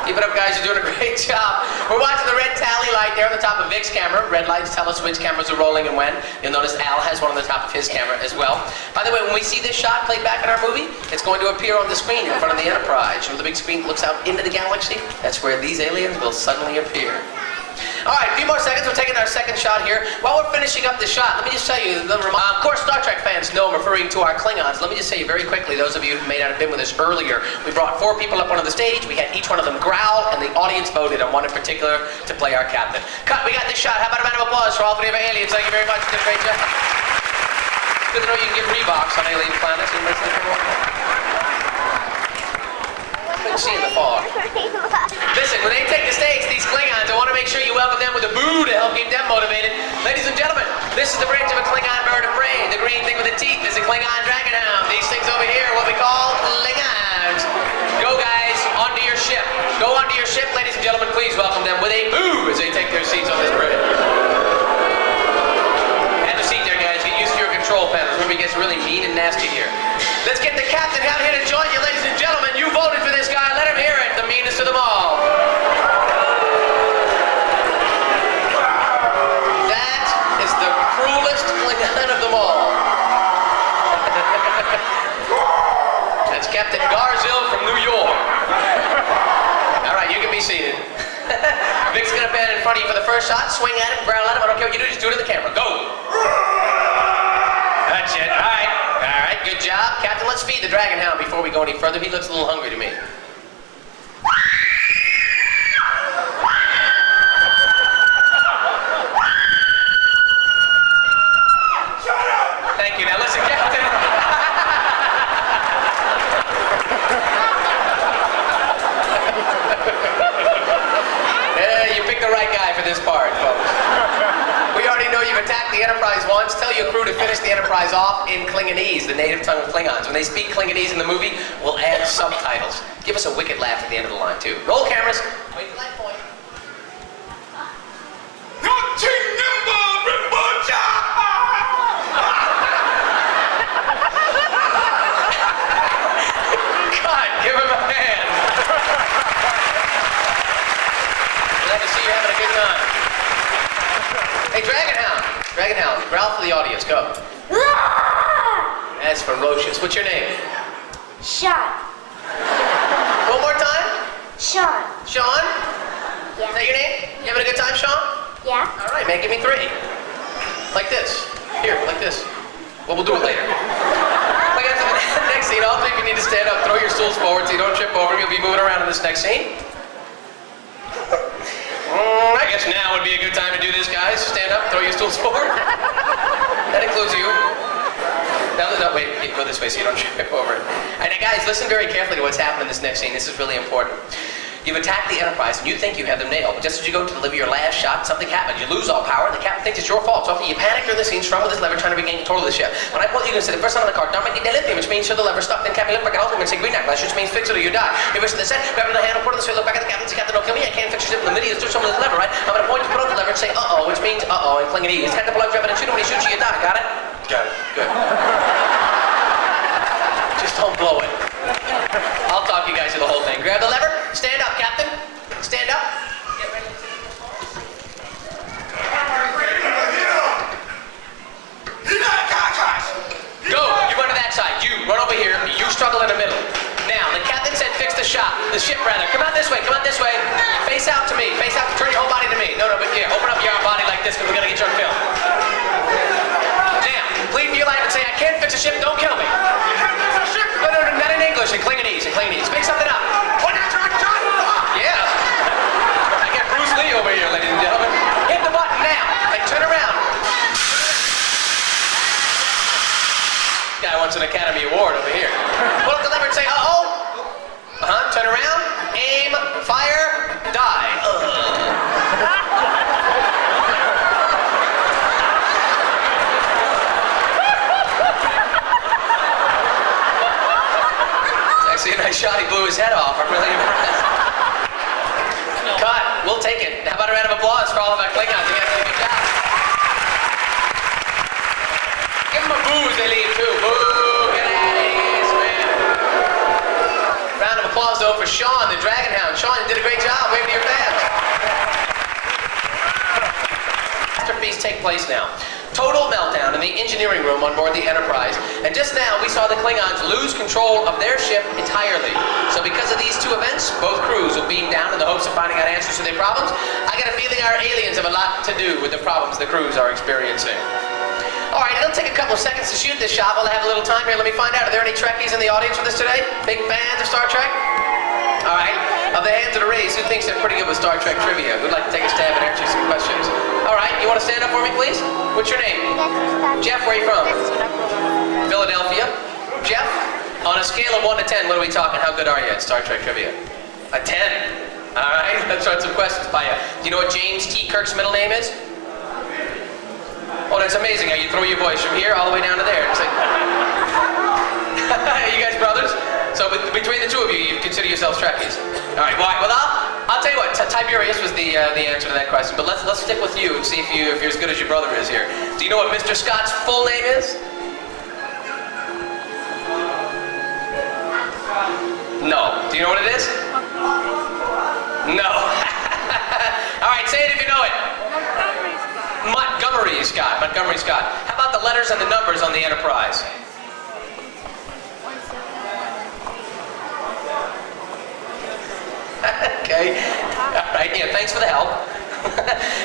Keep it up, guys. You're doing a great job. We're watching the red tally light there on the top of Vic's camera. Red lights tell us which cameras are rolling and when. You'll notice Al has one on the top of his camera as well. By the way, when we see this shot played back in our movie, it's going to appear on the screen in front of the Enterprise. You know, the big screen looks out into the galaxy. That's where these aliens will suddenly appear. All right, a few more seconds. We're taking our second shot here. While we're finishing up the shot, let me just tell you, of course, Star Trek fans know I'm referring to our Klingons. Let me just say very quickly, those of you who may not have been with us earlier, we brought 4 people up onto the stage. We had each one of them growl, and the audience voted on one in particular to play our captain. Cut, we got this shot. How about a round of applause for all 3 of our aliens? Thank you very much. You did a great job. Good to know you can get Reeboks on alien planets. Couldn't see in the fog. Listen, when they take the stage, these Klingons, I want to make sure you welcome them with a boo to help keep them motivated. Ladies and gentlemen, this is the bridge of a Klingon bird of prey. The green thing with the teeth is a Klingon dragon hound. These things over here are what we call Klingons. Go, guys, onto your ship. Go onto your ship, ladies and gentlemen. Please welcome them with a boo as they take their seats on this bridge. Have a seat there, guys. Get used to your control panels. Remember, it gets really mean and nasty here. Let's get the captain out here to join you, ladies and gentlemen. You voted for this guy. Let him hear it. The meanest of them all. That is the cruelest Klingon of them all. That's Captain Garzil from New York. All right, you can be seated. Vic's gonna bend in front of you for the first shot. Swing at him, growl at him. I don't care what you do. Just do it to the camera. Go. That's it. All right. All right. Good job, Captain. Let's feed the dragon hound before we go any further. He looks a little hungry to me. Thank you. Now listen, Captain. You picked the right guy for this part, folks. We already know you've attacked the Enterprise once. Tell your crew to finish the Enterprise off in Klingonese, the native tongue of Klingons. When they speak Klingonese in the movie, we'll add subtitles. Give us a wicked laugh at the end of the line, too. Roll cameras. Wait till that point. God, give him a hand. Glad to see you having a good time. Hey, Dragon Hound. Dragon Hound, growl for the audience. Go. That's ferocious. What's your name? Sean. One more time. Sean. Sean? Yeah. Is that your name? You having a good time, Sean? Yeah. All right, man, give me 3. Like this. Here, like this. Well, we'll do it later. Like after the next scene, all 3 of you need to stand up, throw your stools forward so you don't trip over them. You'll be moving around in this next scene. I guess now would be a good time to do this, guys. Stand up, throw your stools forward. That includes you. No, wait, go this way so you don't trip over it. And guys, listen very carefully to what's happening in this next scene. This is really important. You've attacked the Enterprise and you think you have them nailed, but just as you go to deliver your last shot, something happens. You lose all power and the captain thinks it's your fault. So after you panic during the scene, struggle with this lever, trying to regain control of the ship. When I pull, you can say the first on the card, don't make it lithium, which means show the lever stuck, then captain look back at home and say green necklace, which means fix it or you die. You wish to the set, grab it in the handle, put it in the switch, look back at the captain, say captain, don't kill me, I can't fix your ship in the middle, do something with this lever, right? I'm gonna point you, put up the lever and say uh-oh, which means uh-oh, and Klingonese. Head the plug, grab it and shoot him when he shoots you, you die. Got it? Got it. Good. Just don't blow it. I'll talk you guys through the whole thing. Grab the lever, stand up, captain. Stand up. Get ready. Go, you run to that side. You run over here. You struggle in the middle. Now, the captain said fix the shot. The ship, rather. Come out this way. Come out this way. Face out to me. Face out. Turn your whole body to me. No, but here. Open up your body like this because we're going to get you on film. Now, plead for your life and say, I can't fix a ship. Don't kill me. No, not in English. In Klingonese. Make something up. Yeah. I got Bruce Lee over here, ladies and gentlemen. Hit the button now. And turn around. Guy wants an Academy Award over here. Pull up the lever and say, uh-oh. Turn around. Aim. Fire. Die. Actually, a nice shot. He blew his head off. I'm really impressed. Cut. We'll take it. How about a round of applause for all of our Klingons? You guys did a good job. Give them a boo as they leave, too. Boo. Get out of here, man. Round of applause, though, for Sean, the Dragon Hound. Sean, you did a great job. Wave to your fans. Masterpiece take place now. Total meltdown in the engineering room on board the Enterprise. And just now, we saw the Klingons lose control of their ship entirely. So because of these two events, both crews will beam down in the hopes of finding out answers to their problems. I got a feeling our aliens have a lot to do with the problems the crews are experiencing. All right, it'll take a couple of seconds to shoot this shot. We'll have a little time here. Let me find out, are there any Trekkies in the audience with us today? Big fans of Star Trek? All right, of the hands that are raised, who thinks they're pretty good with Star Trek trivia? Who'd like to take a stab at answering some questions? All right, you want to stand up for me, please? What's your name? Jeff, where are you from? Philadelphia. Jeff, on a scale of 1 to 10, what are we talking? How good are you at Star Trek trivia? A 10. All right, let's run some questions by you. Do you know what James T. Kirk's middle name is? Oh, that's amazing how you throw your voice from here all the way down to there. It's like, you guys brothers? So between the two of you, you consider yourselves Trekkies. All right, well, I'll tell you what, Tiberius was the answer to that question, but let's stick with you and see if you're as good as your brother is here. Do you know what Mr. Scott's full name is? No. Do you know what it is? No. All right, say it if you know it. Montgomery Scott. Montgomery Scott. How about the letters and the numbers on the Enterprise? Okay. All right, yeah, thanks for the help.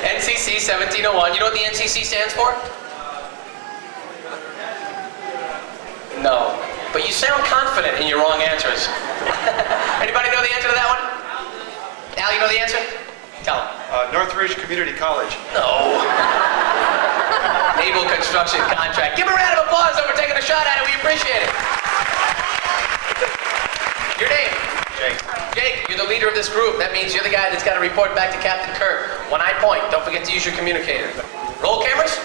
NCC 1701. You know what the NCC stands for? No. But you sound confident in your wrong answers. Anybody know the answer to that one? Al, you know the answer? Tell him. Northridge Community College. No. Naval Construction Contract. Give him a round of applause though for taking a shot at it. We appreciate it. Your name? Jake. Jake, you're the leader of this group. That means you're the guy that's got to report back to Captain Kirk. When I point, don't forget to use your communicator. Roll cameras?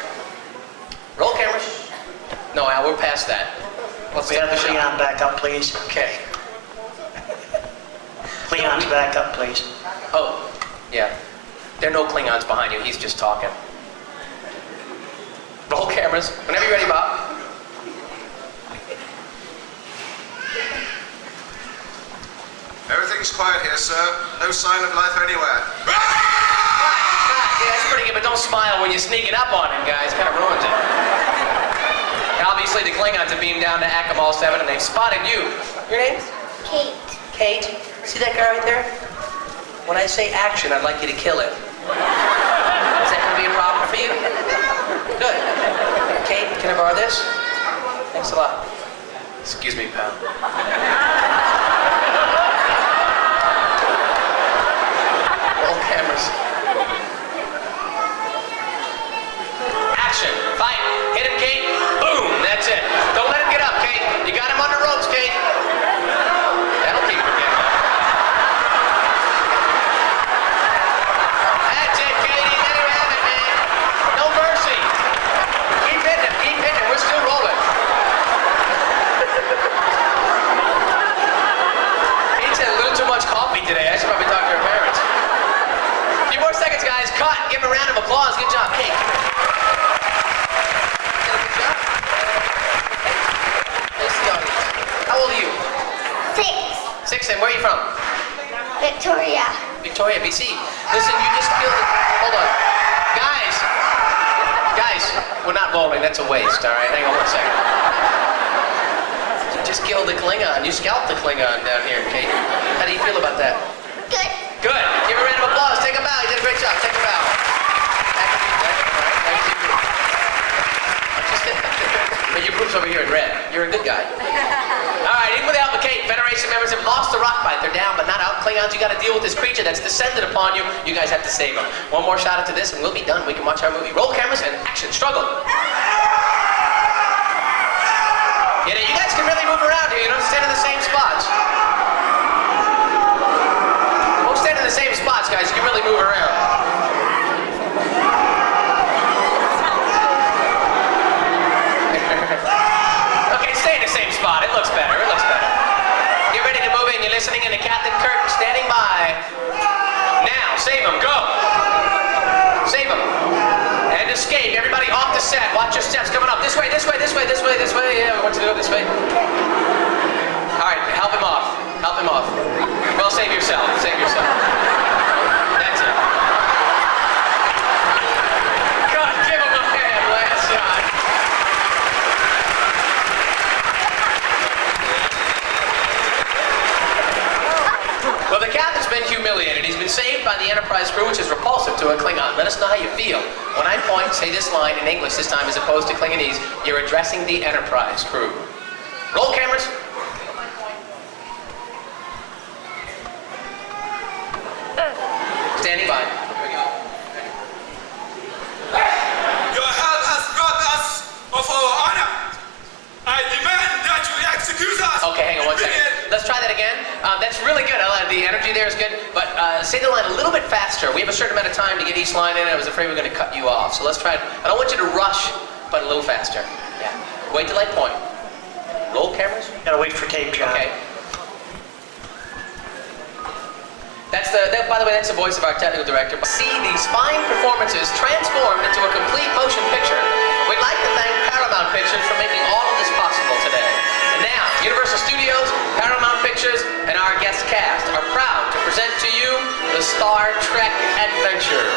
Roll cameras. No, Al, we're past that. Let's We have the Klingon back up, please. Okay. Klingons back up, please. Oh, yeah. There are no Klingons behind you. He's just talking. Roll cameras. Whenever you're ready, Bob. Everything's quiet here, sir. No sign of life anywhere. Yeah, that's pretty good, but don't smile when you're sneaking up on him, guys. Kind of ruins it. Obviously, the Klingons have beamed down to Akamal 7, and they've spotted you. Your name? Kate. Kate. See that guy right there? When I say action, I'd like you to kill it. Is that going to be a problem for you? Good. Kate, can I borrow this? Thanks a lot. Excuse me, pal. Roll cameras. Action. Fight. Hit him, Kate. Boom. That's it. Don't let him get up, Kate. You got him under ropes, Kate. That'll keep him getting up. applause. Good job, Kate. Good job. Face the audience. How old are you? 6. 6, and where are you from? Victoria. Victoria, BC. Listen, you just killed it. Hold on. Guys, we're not bowling. That's a waste, all right? Hang on one second. You just killed the Klingon. You scalped the Klingon down here, Kate. How do you feel about that? Good. Good. Give a round of applause. Take a bow. You did a great job. Take a bow. But your group's over here in red. You're a good guy. All right, even with the help of Kate, Federation members have lost the rock fight. They're down, but not out. Klingons, you got to deal with this creature that's descended upon you. You guys have to save him. One more shot into this, and we'll be done. We can watch our movie. Roll cameras and action. Struggle. You know, you guys can really move around here. You don't stand in the same spots. Don't stand in the same spots, guys. You can really move around. Okay, stay in the same spot. It looks better. It looks better. Get ready to move in. You're listening in to Captain Kirk standing by. Now, save him. Go. Save him. And escape. Everybody off the set. Watch your steps coming up. This way, this way, this way, this way, this way. Yeah, we want you to go this way. All right, help him off. Help him off. Well, save yourself. Save yourself. That's it. God, give him a hand. Last shot. Well, the captain's been humiliated. He's been saved by the Enterprise crew, which is repulsive to a Klingon. Let us know how you feel. When I point, say this line in English this time as opposed to Klingonese. You're addressing the Enterprise crew. Roll cameras. Standing by. Your help has brought us of our honor. I demand that you execute us. Okay, hang on one second. Let's try that again. That's really good. The energy there is good. But say the line a little bit faster. We have a certain amount of time to get each line in. I was afraid we were going to cut you off. So let's try it. I don't want you to rush, but a little faster. Yeah. Wait till I point. Roll cameras. Gotta wait for tape, John. Okay. By the way, that's the voice of our technical director. See these fine performances transformed into a complete motion picture. We'd like to thank Paramount Pictures for making all of this possible today. And now, Universal Studios, Paramount Pictures, and our guest cast are proud to present to you the Star Trek Adventure.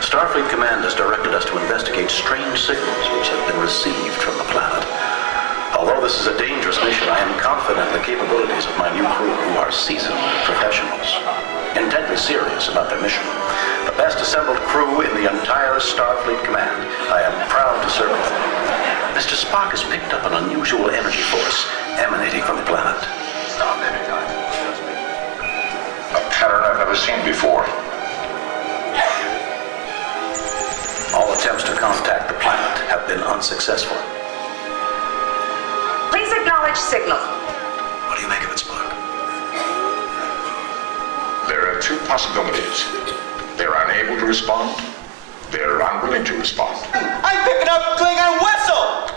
Starfleet Command has directed us to investigate strange signals which have been received from the planet. Although this is a dangerous mission, I am confident in the capabilities of my new crew, who are seasoned professionals, intently serious about their mission. The best assembled crew in the entire Starfleet Command. I am proud to serve with them. Mr. Spock has picked up an unusual energy force emanating from the planet. A pattern I've never seen before. All attempts to contact the planet have been unsuccessful. Please acknowledge signal. What do you make of it, Spock? There are two possibilities. They're unable to respond. They're unwilling to respond. I'm picking up Klingon whistle!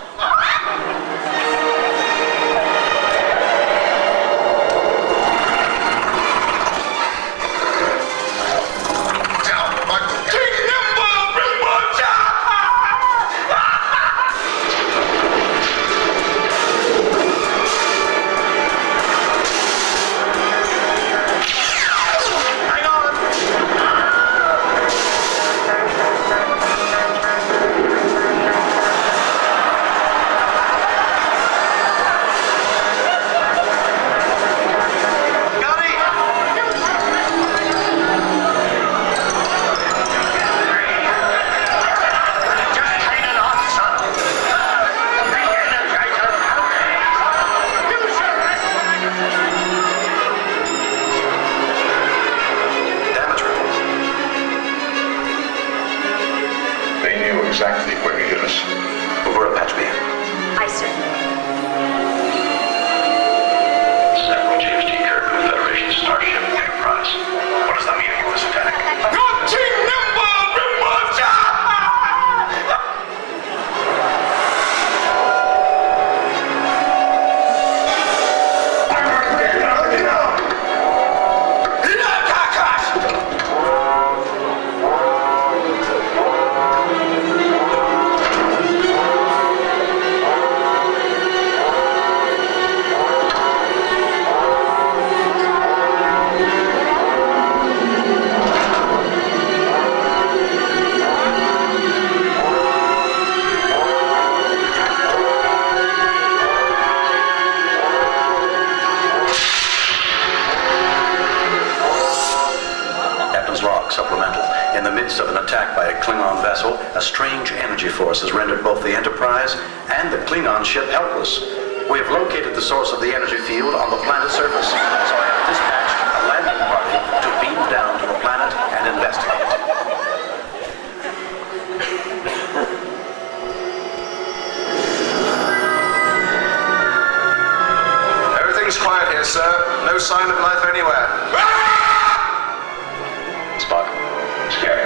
Starship Enterprise. What is the meaning of this attack? Supplemental. In the midst of an attack by a Klingon vessel, a strange energy force has rendered both the Enterprise and the Klingon ship helpless. We have located the source of the energy field on the planet's surface, so I have dispatched a landing party to beam down to the planet and investigate. Everything's quiet here, sir. No sign of life anywhere. Spock, scary.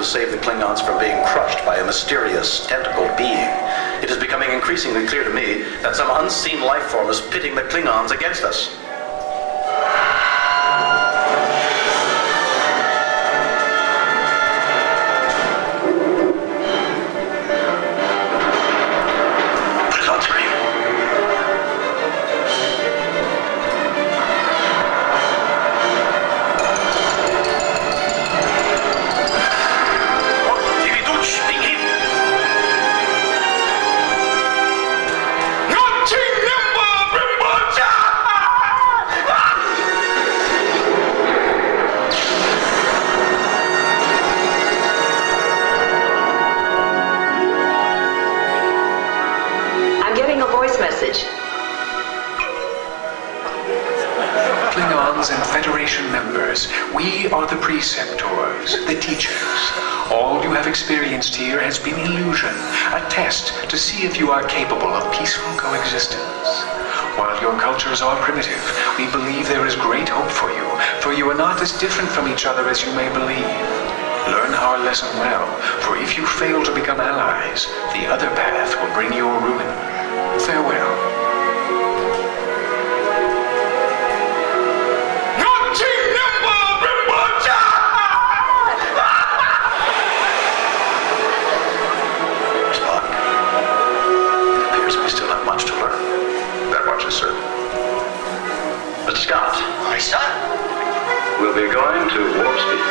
Save the Klingons from being crushed by a mysterious, tentacled being. It is becoming increasingly clear to me that some unseen life form is pitting the Klingons against us. Put it on screen. Klingons and Federation members, we are the preceptors, the teachers. All you have experienced here has been illusion, a test to see if you are capable of peaceful coexistence. While your cultures are primitive, we believe there is great hope for you are not as different from each other as you may believe. Learn our lesson well, for if you fail to become allies, the other path will bring your ruin. Farewell. Sir. Mr. Scott. Aye, sir. We'll be going to warp speed.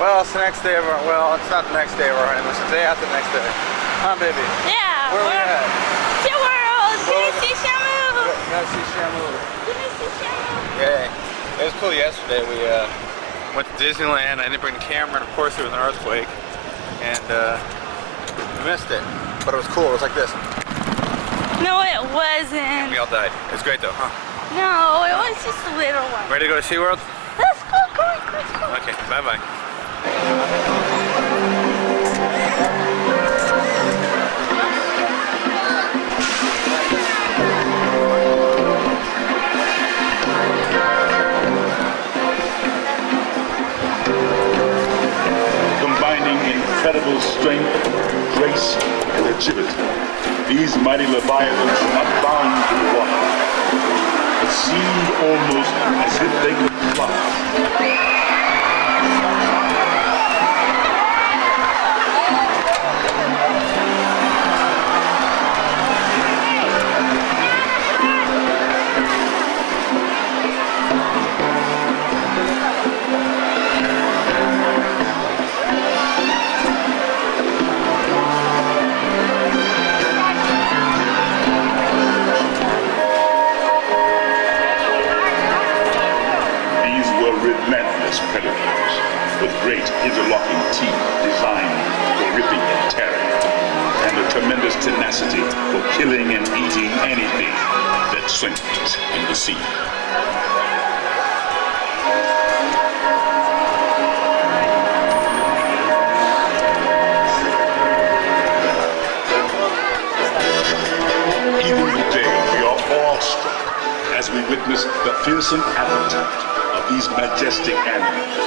Well, it's the next day of our, well, it's not the next day of our honeymoon, it's the day after the next day. Huh, baby? Yeah. Where are we at? SeaWorld! Can you see Shamu? Gotta see Shamu. Yeah, it was cool yesterday. We went to Disneyland. I didn't bring the camera, and of course there was an earthquake, and we missed it. But it was cool. It was like this. No, it wasn't. We all died. It was great though, huh? No, it was just a little one. Ready to go to SeaWorld? Let's go, let's go. Okay, bye-bye. Combining incredible strength, grace, and agility, these mighty leviathans are bound to the water. It seemed almost as if they could fly. Relentless predators with great interlocking teeth designed for ripping and tearing, and a tremendous tenacity for killing and eating anything that swims in the sea. Even today, we are awestruck as we witness the fearsome appetite of these majestic animals.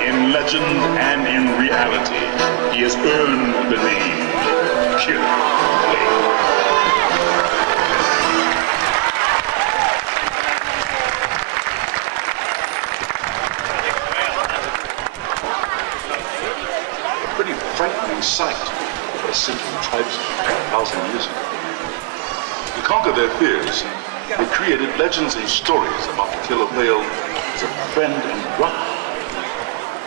In legend and in reality, he has earned the name Killer. Frightening sight for a simple tribesman 1,000 years ago. To conquer their fears, they created legends and stories about the killer whale as a friend and brother.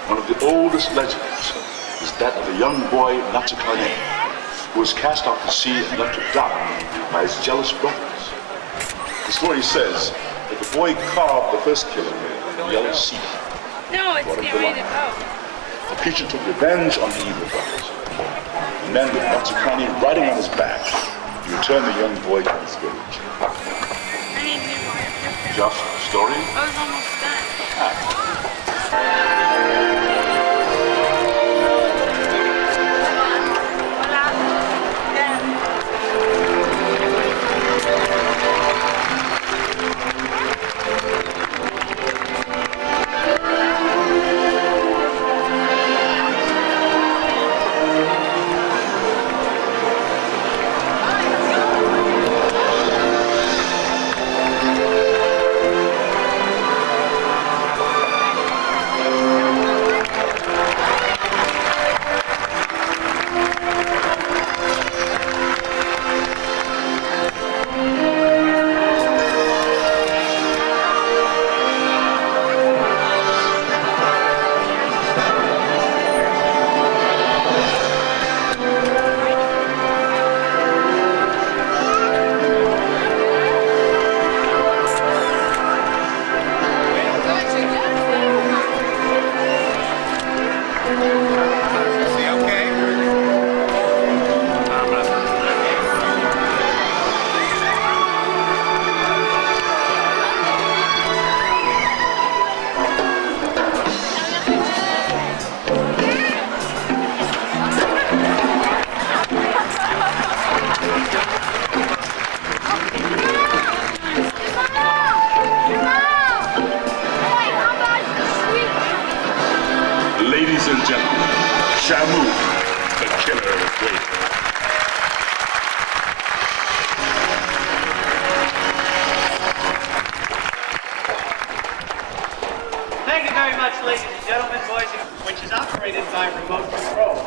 One of the oldest legends is that of a young boy, Natsukane, who was cast out to sea and left to die by his jealous brothers. The story says that the boy carved the first killer whale in the Yellow Sea. No, it's getting ready to go. The creature took revenge on the evil brothers. And then with Natsukane riding on his back, he returned the young boy to his village. I need new more. Just a story? I was almost done. Shamu, the killer whale. Thank you very much, ladies and gentlemen, boys, which is operated by remote control.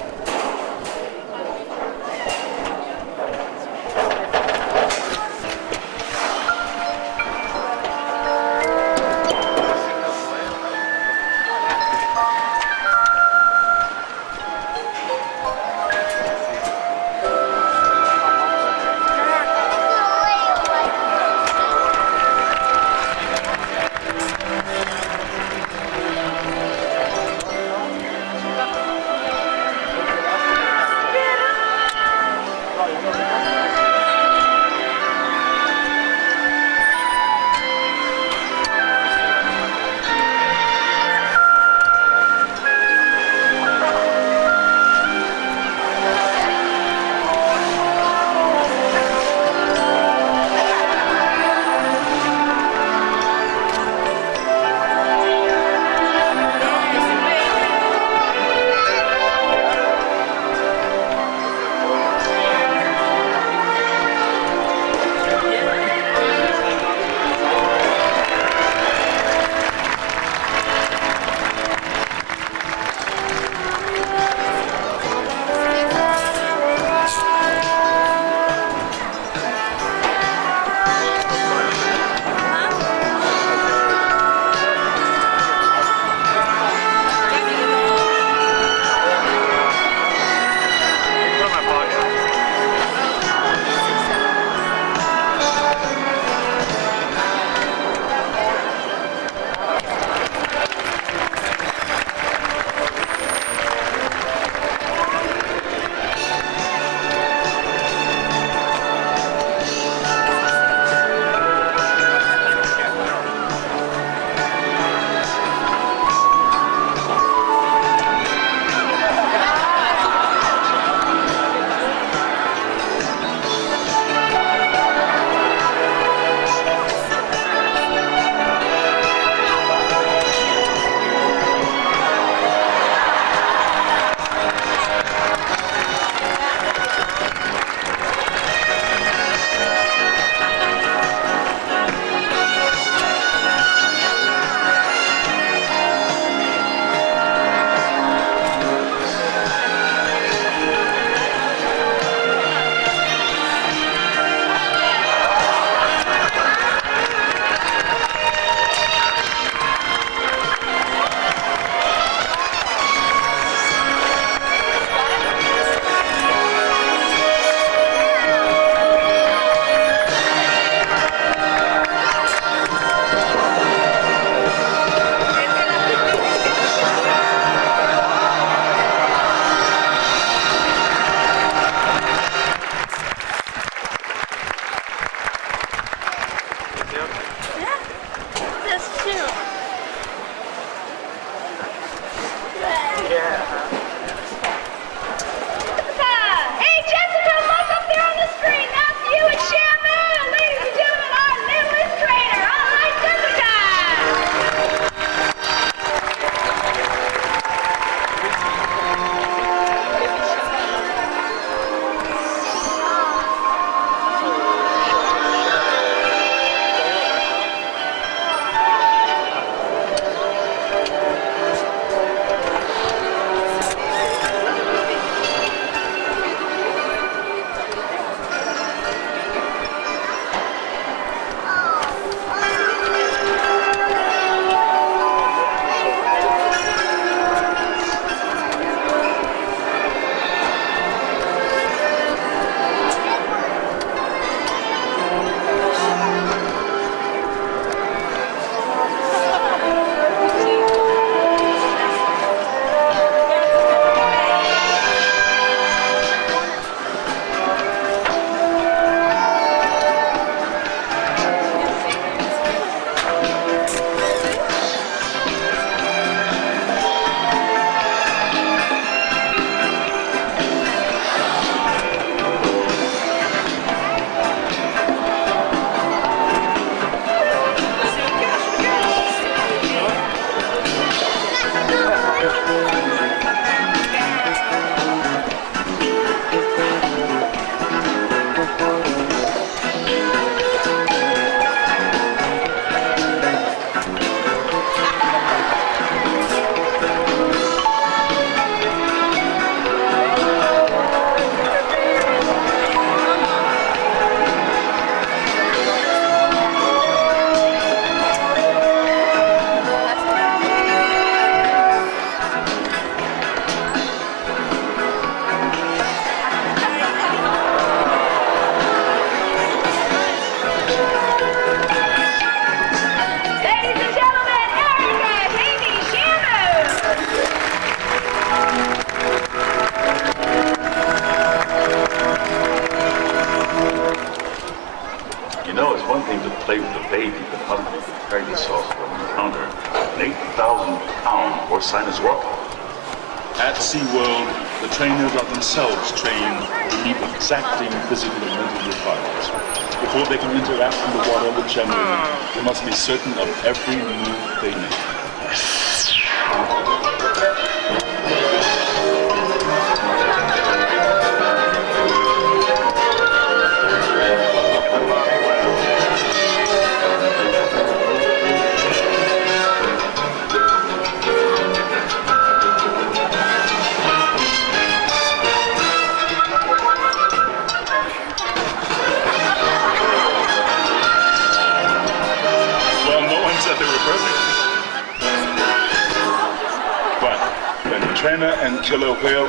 encounter an 8,000-pound horse-sized rock. At SeaWorld, the trainers are themselves trained to meet exacting physical and mental requirements. Before they can interact in the water with Shamu, they must be certain of every move they make. Trainer and killer whale.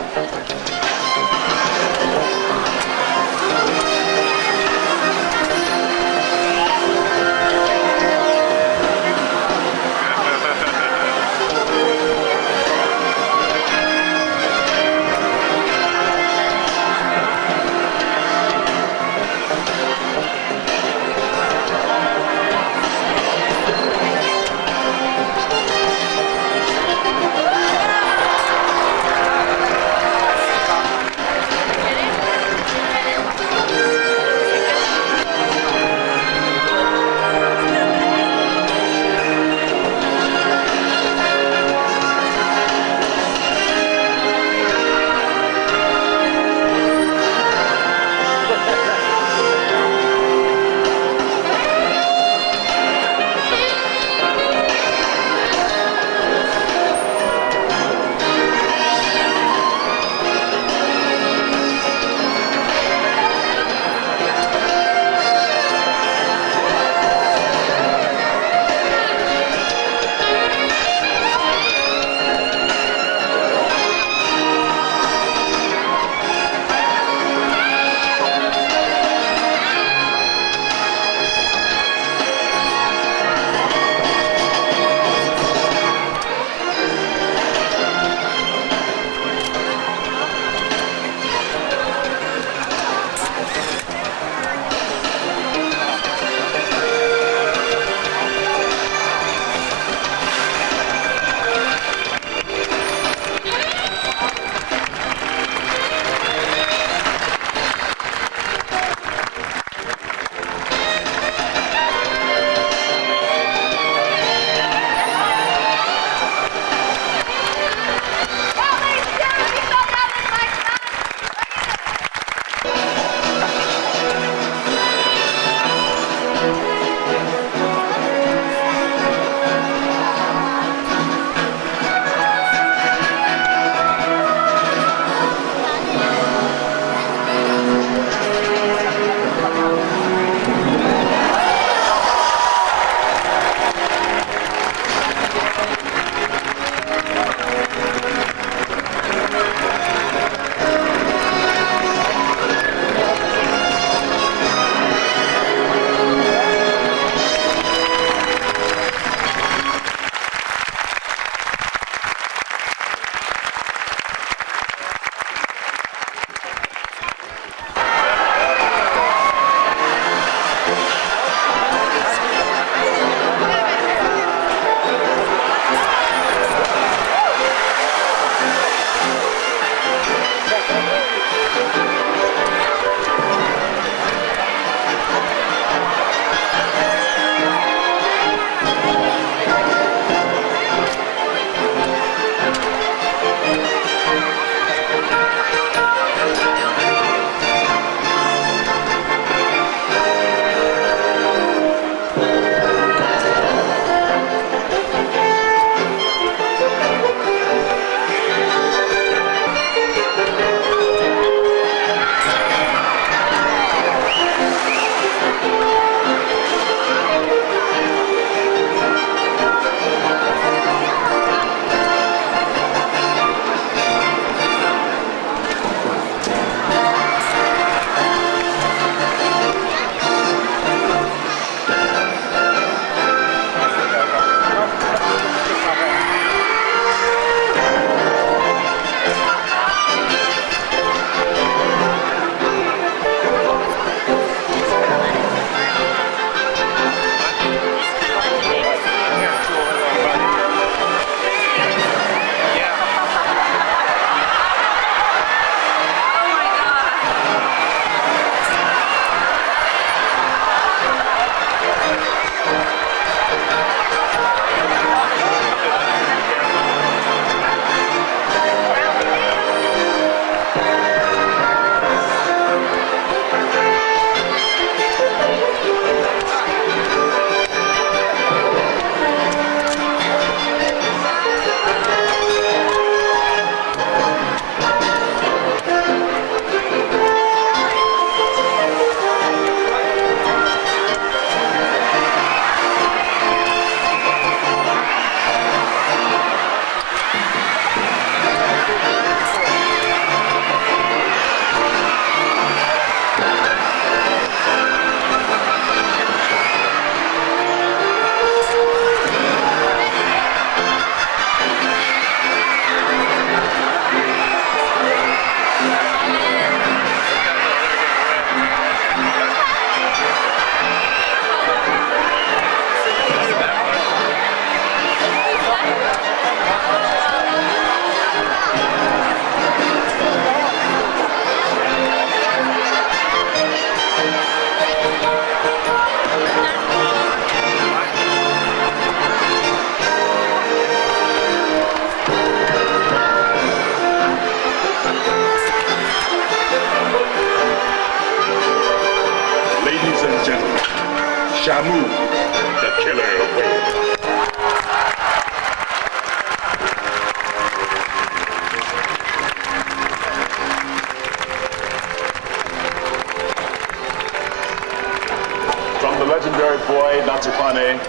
Comet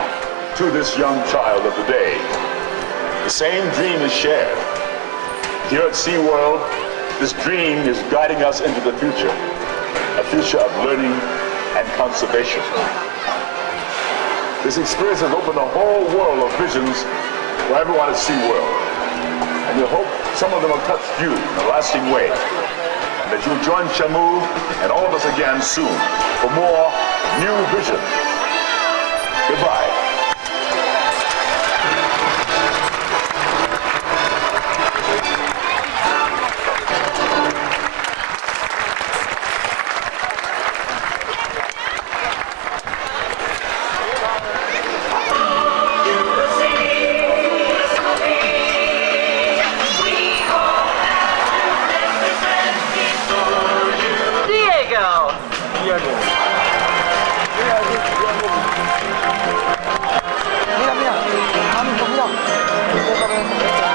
to this young child of the day. The same dream is shared. Here at SeaWorld, this dream is guiding us into the future, a future of learning and conservation. This experience has opened a whole world of visions for everyone at SeaWorld. And we hope some of them have touched you in a lasting way. And that you'll join Shamu and all of us again soon for more new visions. Goodbye.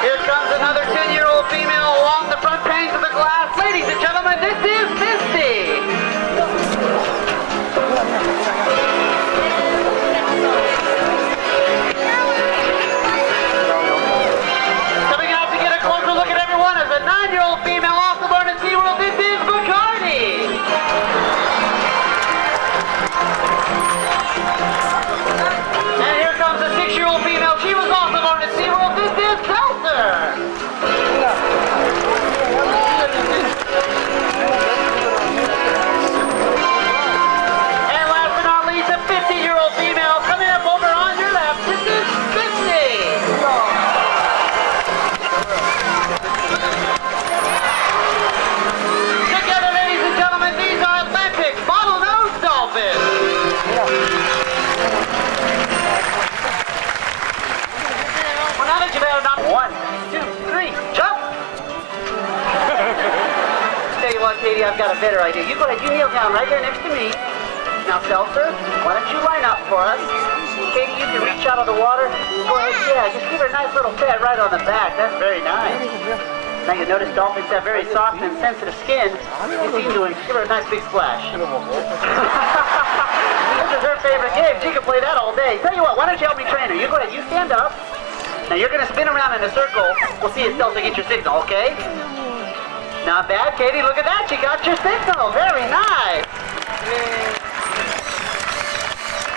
Here comes another 10-year-old female along the front panes of the glass. Ladies and gentlemen, this is Misty. Coming out to get a closer look at everyone is a 9-year-old female also born at SeaWorld. This is Bacardi. And here comes a 6-year-old female. She was also born at SeaWorld. This is Seltzer. And last but not least, a 50-year-old female coming up over on your left. This is 50. Together, ladies and gentlemen, these are Atlantic bottlenose dolphins. Well, now that you've had enough, 1, 2, 3, jump! Tell you what, Katie, I've got a better idea. You go ahead, you kneel down right here next to me. Now, Seltzer, why don't you line up for us? Katie, you can reach out of the water. Go ahead, yeah, just give her a nice little pat right on the back. That's very nice. Now you notice dolphins have very soft and sensitive skin. You seem to give her a nice big splash. This is her favorite game. She can play that all day. Tell you what, why don't you help me train her? You go ahead, you stand up. Now you're going to spin around in a circle. We'll see if Seltzer gets your signal, okay? Not bad, Katie. Look at that. She got your signal. Very nice.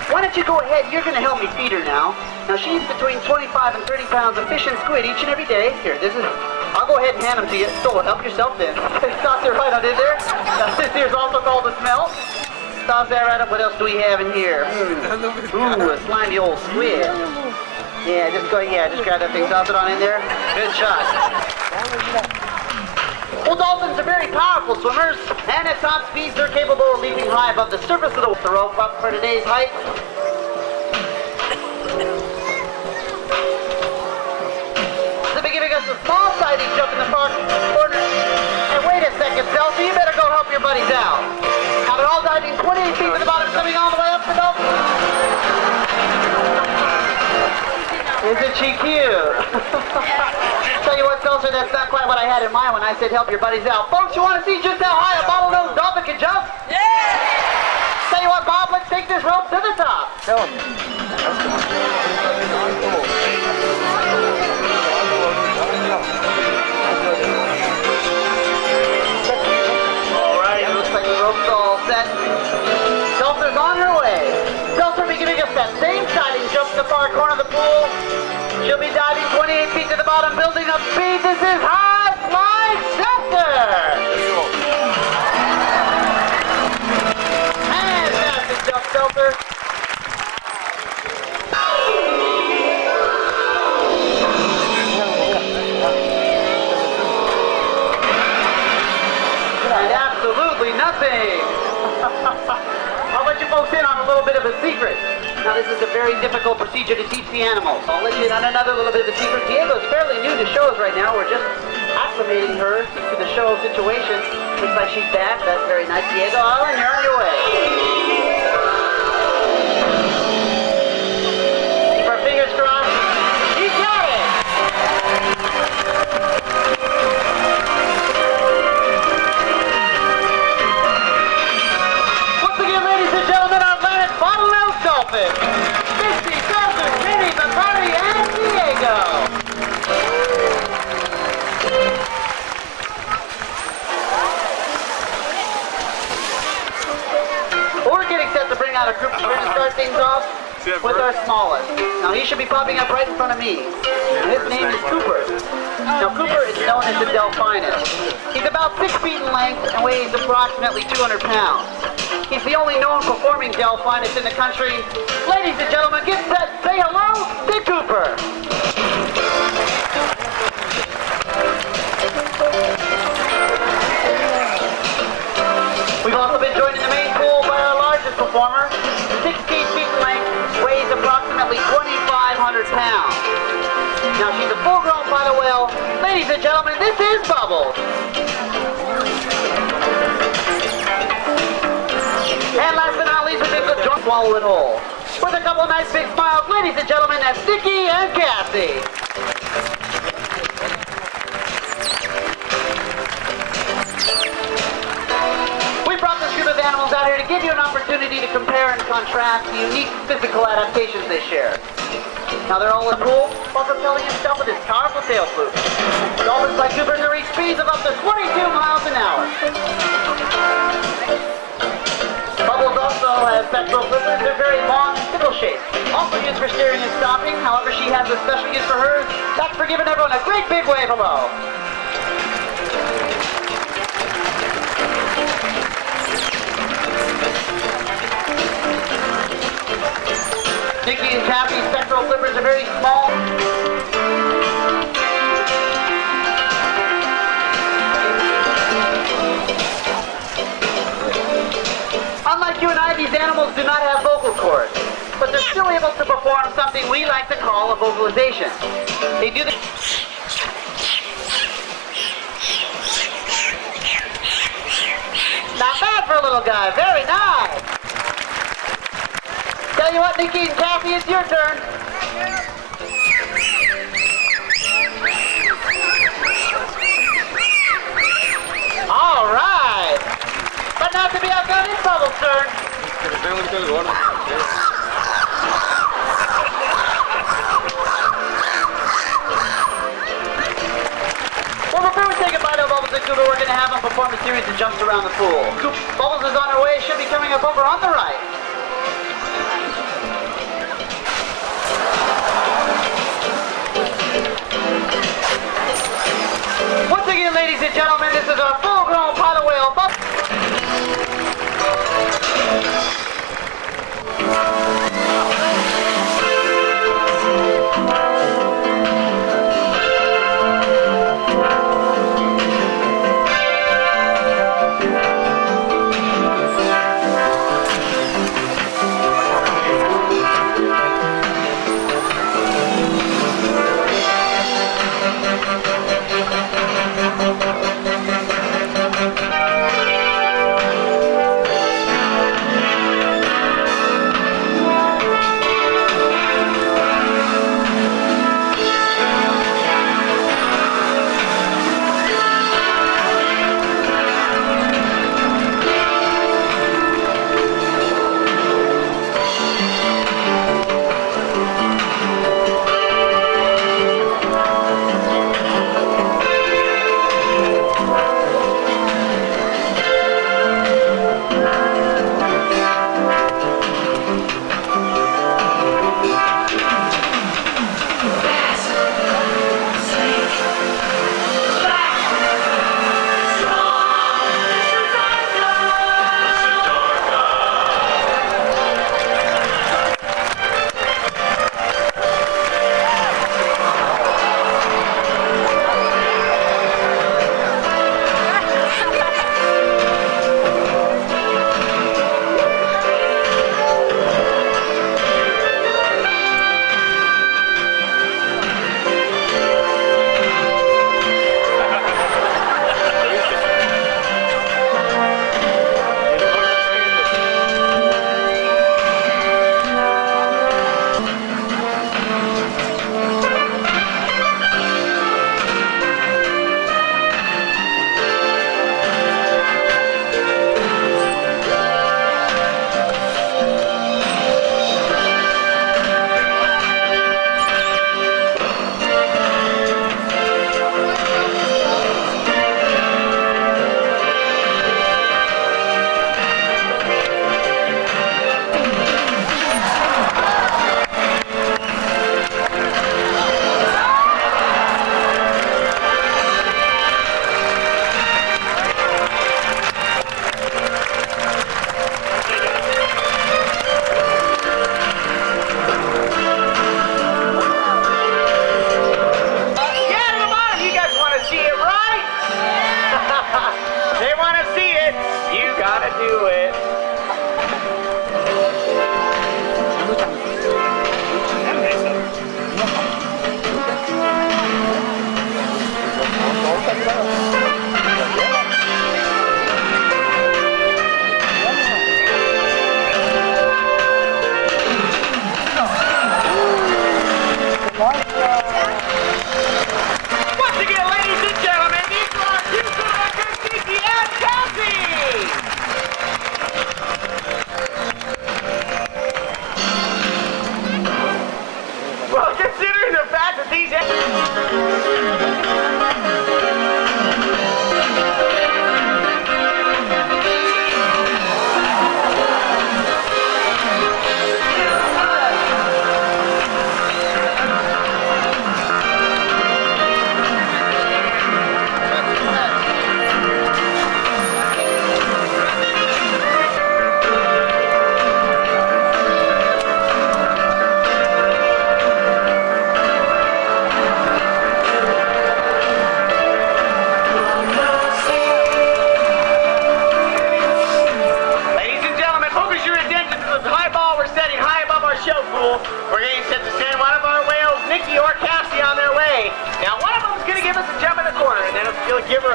Why don't you go ahead? You're going to help me feed her now. Now she eats between 25 and 30 pounds of fish and squid each and every day. Here, this is... I'll go ahead and hand them to you. So help yourself then. Stop there right on in there. Now this here's also called a smell. Stop there right up. What else do we have in here? Ooh, a slimy old squid. Yeah, just go, just grab that thing, toss it on in there. Good shot. Well, dolphins are very powerful swimmers, and at top speeds they're capable of leaping high above the surface of the rope up for today's height. They'll be giving us a small siding jump in the far corner. And wait a second, Seltzer, you better go help your buddies out. Now they're all diving 28 feet to the bottom, coming all the way up the dolphins. Isn't she cute? Tell you what, Seltzer, that's not quite what I had in mind when I said help your buddies out. Folks, you want to see just how high a bottlenose dolphin can jump? Yeah! Tell you what, Bob, let's take this rope to the top. Tell him. All right, it looks like the rope's all set. Seltzer's on her way. Seltzer will be giving us that same siding jump to the far corner of the pool. She'll be diving 28 feet to the bottom, building up speed. This is High Fly Seltzer! Fantastic jump, Seltzer. And absolutely nothing. I'll let you folks in on a little bit of a secret. Now, this is a very difficult procedure to teach the animals. I'll let you in on another little bit of a secret. Diego's fairly new to shows right now. We're just acclimating her to the show situation. Looks like she's back. That's very nice, Diego. Oh, and you're on your way. Keep our fingers crossed. You got it! Once again, ladies and gentlemen, our Atlantic bottlenose dolphin. with our smallest. Now he should be popping up right in front of me. His name is Cooper. Now Cooper is known as the Delphinus. He's about 6 feet in length and weighs approximately 200 pounds. He's the only known performing Delphinus in the country. Ladies and gentlemen, get set, say hello to Cooper. We've also been joined in the main pool by our largest performer, 16 feet in length, weighs approximately 2,500 pounds. Now she's a full-grown pilot whale. Ladies and gentlemen, this is Bubbles. And last but not least, we think the joint swallow it whole. With a couple nice big smiles, ladies and gentlemen, that's Dickie and Cassie. Animals out here to give you an opportunity to compare and contrast the unique physical adaptations they share. Now they're all in the pool while propelling himself with his powerful tail flute. Dolphins like Cooper can reach speeds of up to 22 miles an hour. Bubbles also has pectoral flippers. They're very long and fiddle shaped. Also used for steering and stopping. However, she has a special use for hers. That's for giving everyone a great big wave hello. Dickie and Cappy's pectoral flippers are very small. Unlike you and I, these animals do not have vocal cords, but they're still able to perform something we like to call a vocalization. They do the... Not bad for a little guy, very nice. Tell you what, Nikki and Kathy, it's your turn. All right. But not to be outdone, it's Bubbles' turn. Well, before we say goodbye to Bubbles and Cooper, we're going to have them perform a series of jumps around the pool. Bubbles is on her way, should be coming up over on the right. Once again, ladies and gentlemen, this is our full-grown pilot whale, Bubbles.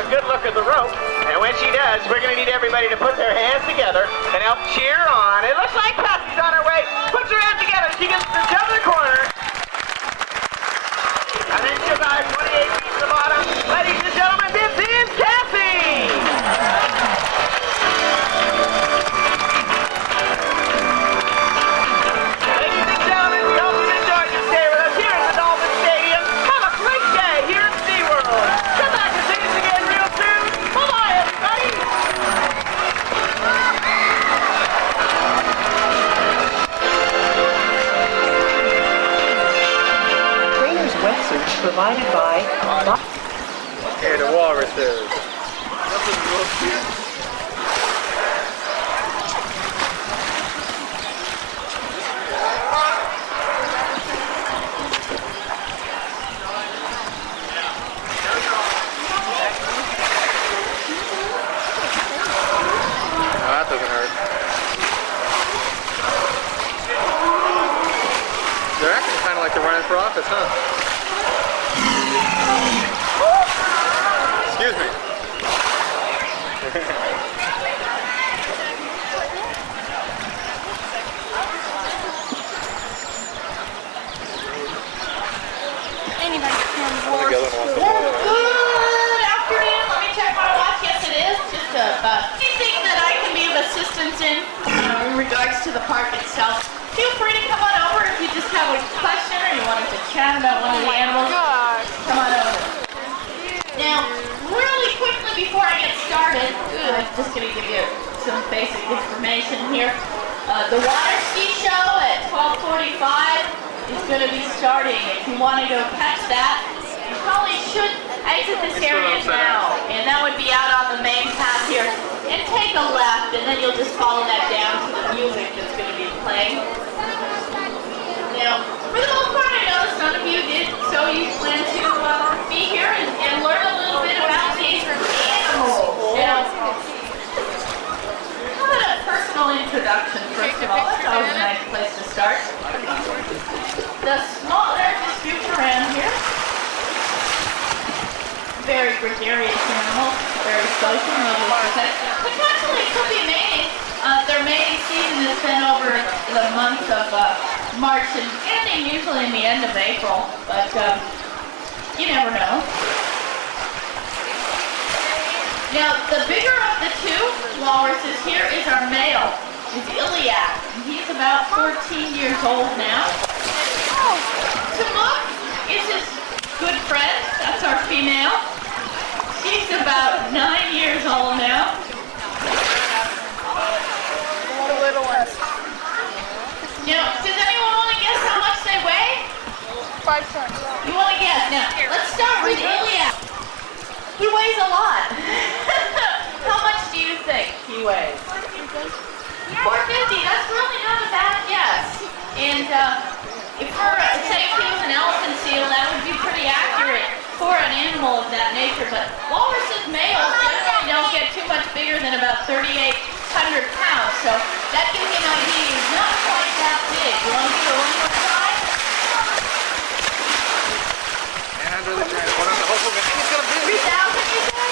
good look at the rope. And when she does, we're going to need everybody to put their hands together and help cheer on. It looks like Patsy's on her way. Puts her hands together. She gets to jump the corner. And then she'll dive 28 feet to the bottom. Ladies and gentlemen, this is Cassie! Ladies and gentlemen, we hope you enjoyed your stay with us here at the Dolphins Stadium. Have a great day here at SeaWorld. Come back and see us again real soon. Bye-bye, everybody! Trainer's wetsuits provided by... Here, the walruses. That doesn't hurt. They're actually kind of like they're running for office, huh? Excuse me. Anybody can Good Good afternoon. Let me check my watch. Yes, it is. Just anything that I can be of assistance in regards to the park itself. Feel free to come on over if you just have a question or you wanted to chat about one of the animals. Come on over. Now, really quickly before I get started, I'm just going to give you some basic information here. The water ski show at 12:45 is going to be starting. If you want to go catch that, you probably should exit this area now, and that would be out on the main path here. And take a left, and then you'll just follow that down to the music that's going to be playing. Now, for the most part, I noticed none of you did, so you plan to be here and learn a little bit about these animals. Now, how about a personal introduction, first of all? That's always a nice place to start. The largest group around here. Very gregarious animals, very social, potentially it could be mating. Their mating season has been over the month of March and ending usually in the end of April, but you never know. Now, the bigger of the two walruses here is our male, is Iliac, and he's about 14 years old now. Tamuk is his good friend, that's our female. She's about 9 years old now. little ones. Now, does anyone want to guess how much they weigh? 5 tons. You want to guess? Now, let's start with Iliac. He weighs a lot. How much do you think he weighs? 450. That's really not a bad guess. And if we're, say if he was an elephant seal, that would be pretty accurate for an animal of that nature. But walruses males generally don't get too much bigger than about 3,800 pounds. So that gives you an idea. He's not quite that big. You want to give it one more try? And I'm really trying to put on the whole thing. He's gonna be 3,000, you say?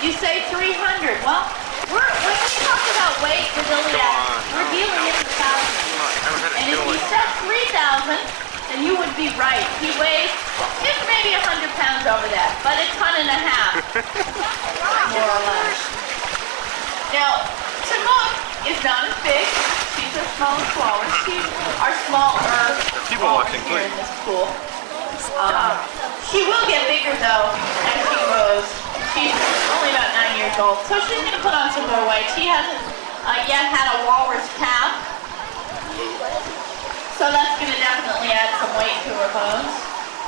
You say 300. Well, when we talk about weight with Iliac, we're dealing in the thousands. And if you said 3,000, then you would be right. He weighs just maybe 100 pounds over that, but a ton and a half, more or less. Now, Tamuk is not as big. She's our smallest walrus. She's our smaller walrus here in this pool. She will get bigger though as she grows. She's only about 9 years old, so she's going to put on some more weight. She hasn't yet had a walrus calf, so that's going to definitely add some weight to her bones.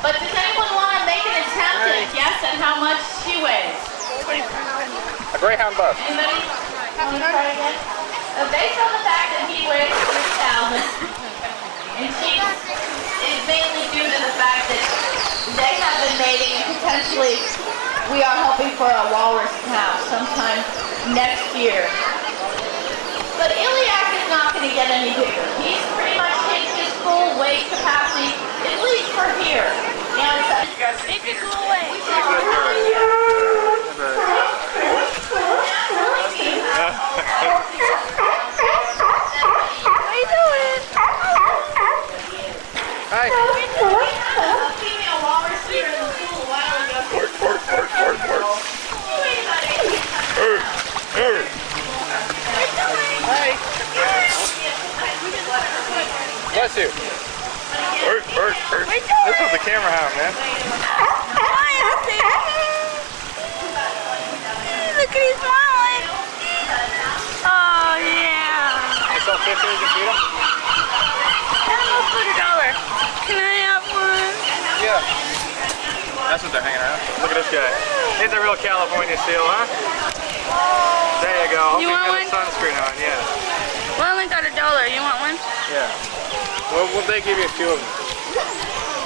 But does anyone want to make an attempt at guessing how much she weighs? a Greyhound bus. Anybody want to try again? Based on the fact that he weighs 3,000, and she is mainly due to the fact that they have been mating and potentially we are hoping for a walrus calf sometime next year. But Iliac is not going to get any bigger. He's pretty much hit his full weight capacity, at least for here. Now it's Make it go away. the camera hound, man. Look at his smiling. Oh, yeah. They sell fishes and feed them? Animals for $1. Can I have one? Yeah. That's what they're hanging around. Look at this guy. He's a real California seal, huh? There you go. You want one? Sunscreen on, yeah. Well, I only got $1. You want one? Yeah. Well, they give you a few of them.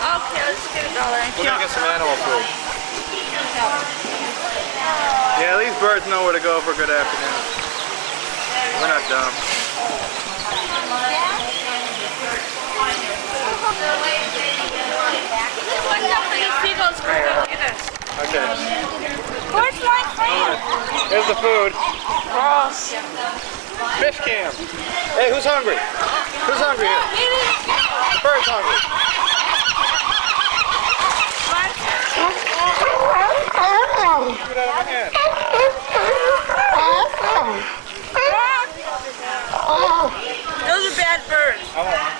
Okay, let's get $1. We're gonna get some animal food. Yeah, these birds know where to go for a good afternoon. We're not dumb. Okay. Where's my friend? Here's the food. Gross. Fish cam. Hey, who's hungry? Who's hungry here? Bird's hungry. Get out of my hand. Those are bad birds. I want one.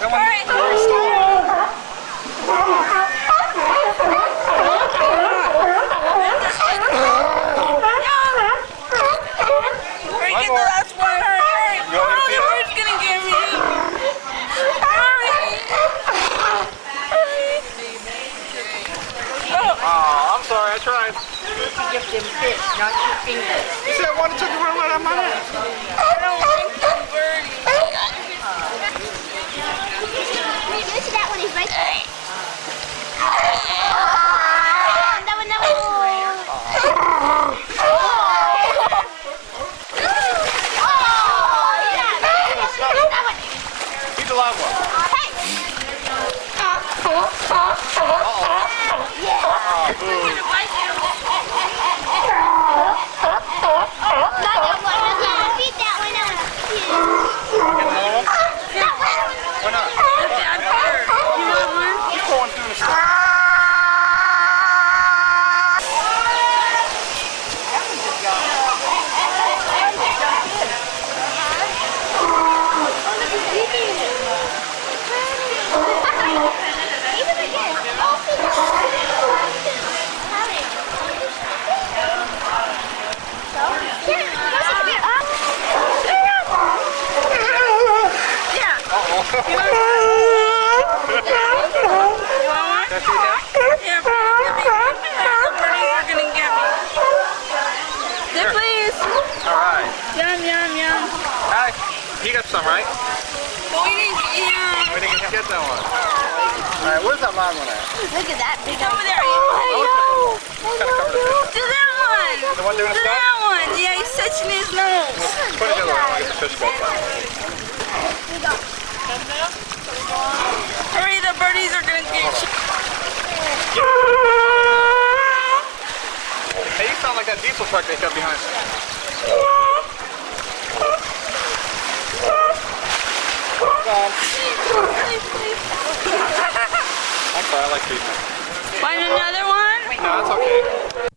That one stole. Get the last one. Hurry. You want me to The feed bird's gonna get me. Oh, I'm sorry. I tried. Give them fish, not your fingers. You said I wanted to take the right out of my hand. I don't want them birdies. When you do to that one, he's right there. He's a loud one. Why not? He's the one doing the stuff. He got some, right? But we didn't get that one. Alright, where's that long one at? Look at that big over there. Do that one. The one doing the stuff? That one. Yeah, he's touching his nose. Put it together. I'll get the fish back. Hurry, the birdies are gonna get you. Hey, you sound like that diesel truck they got behind us. I'm sorry, I like these. Find another one? No, that's okay.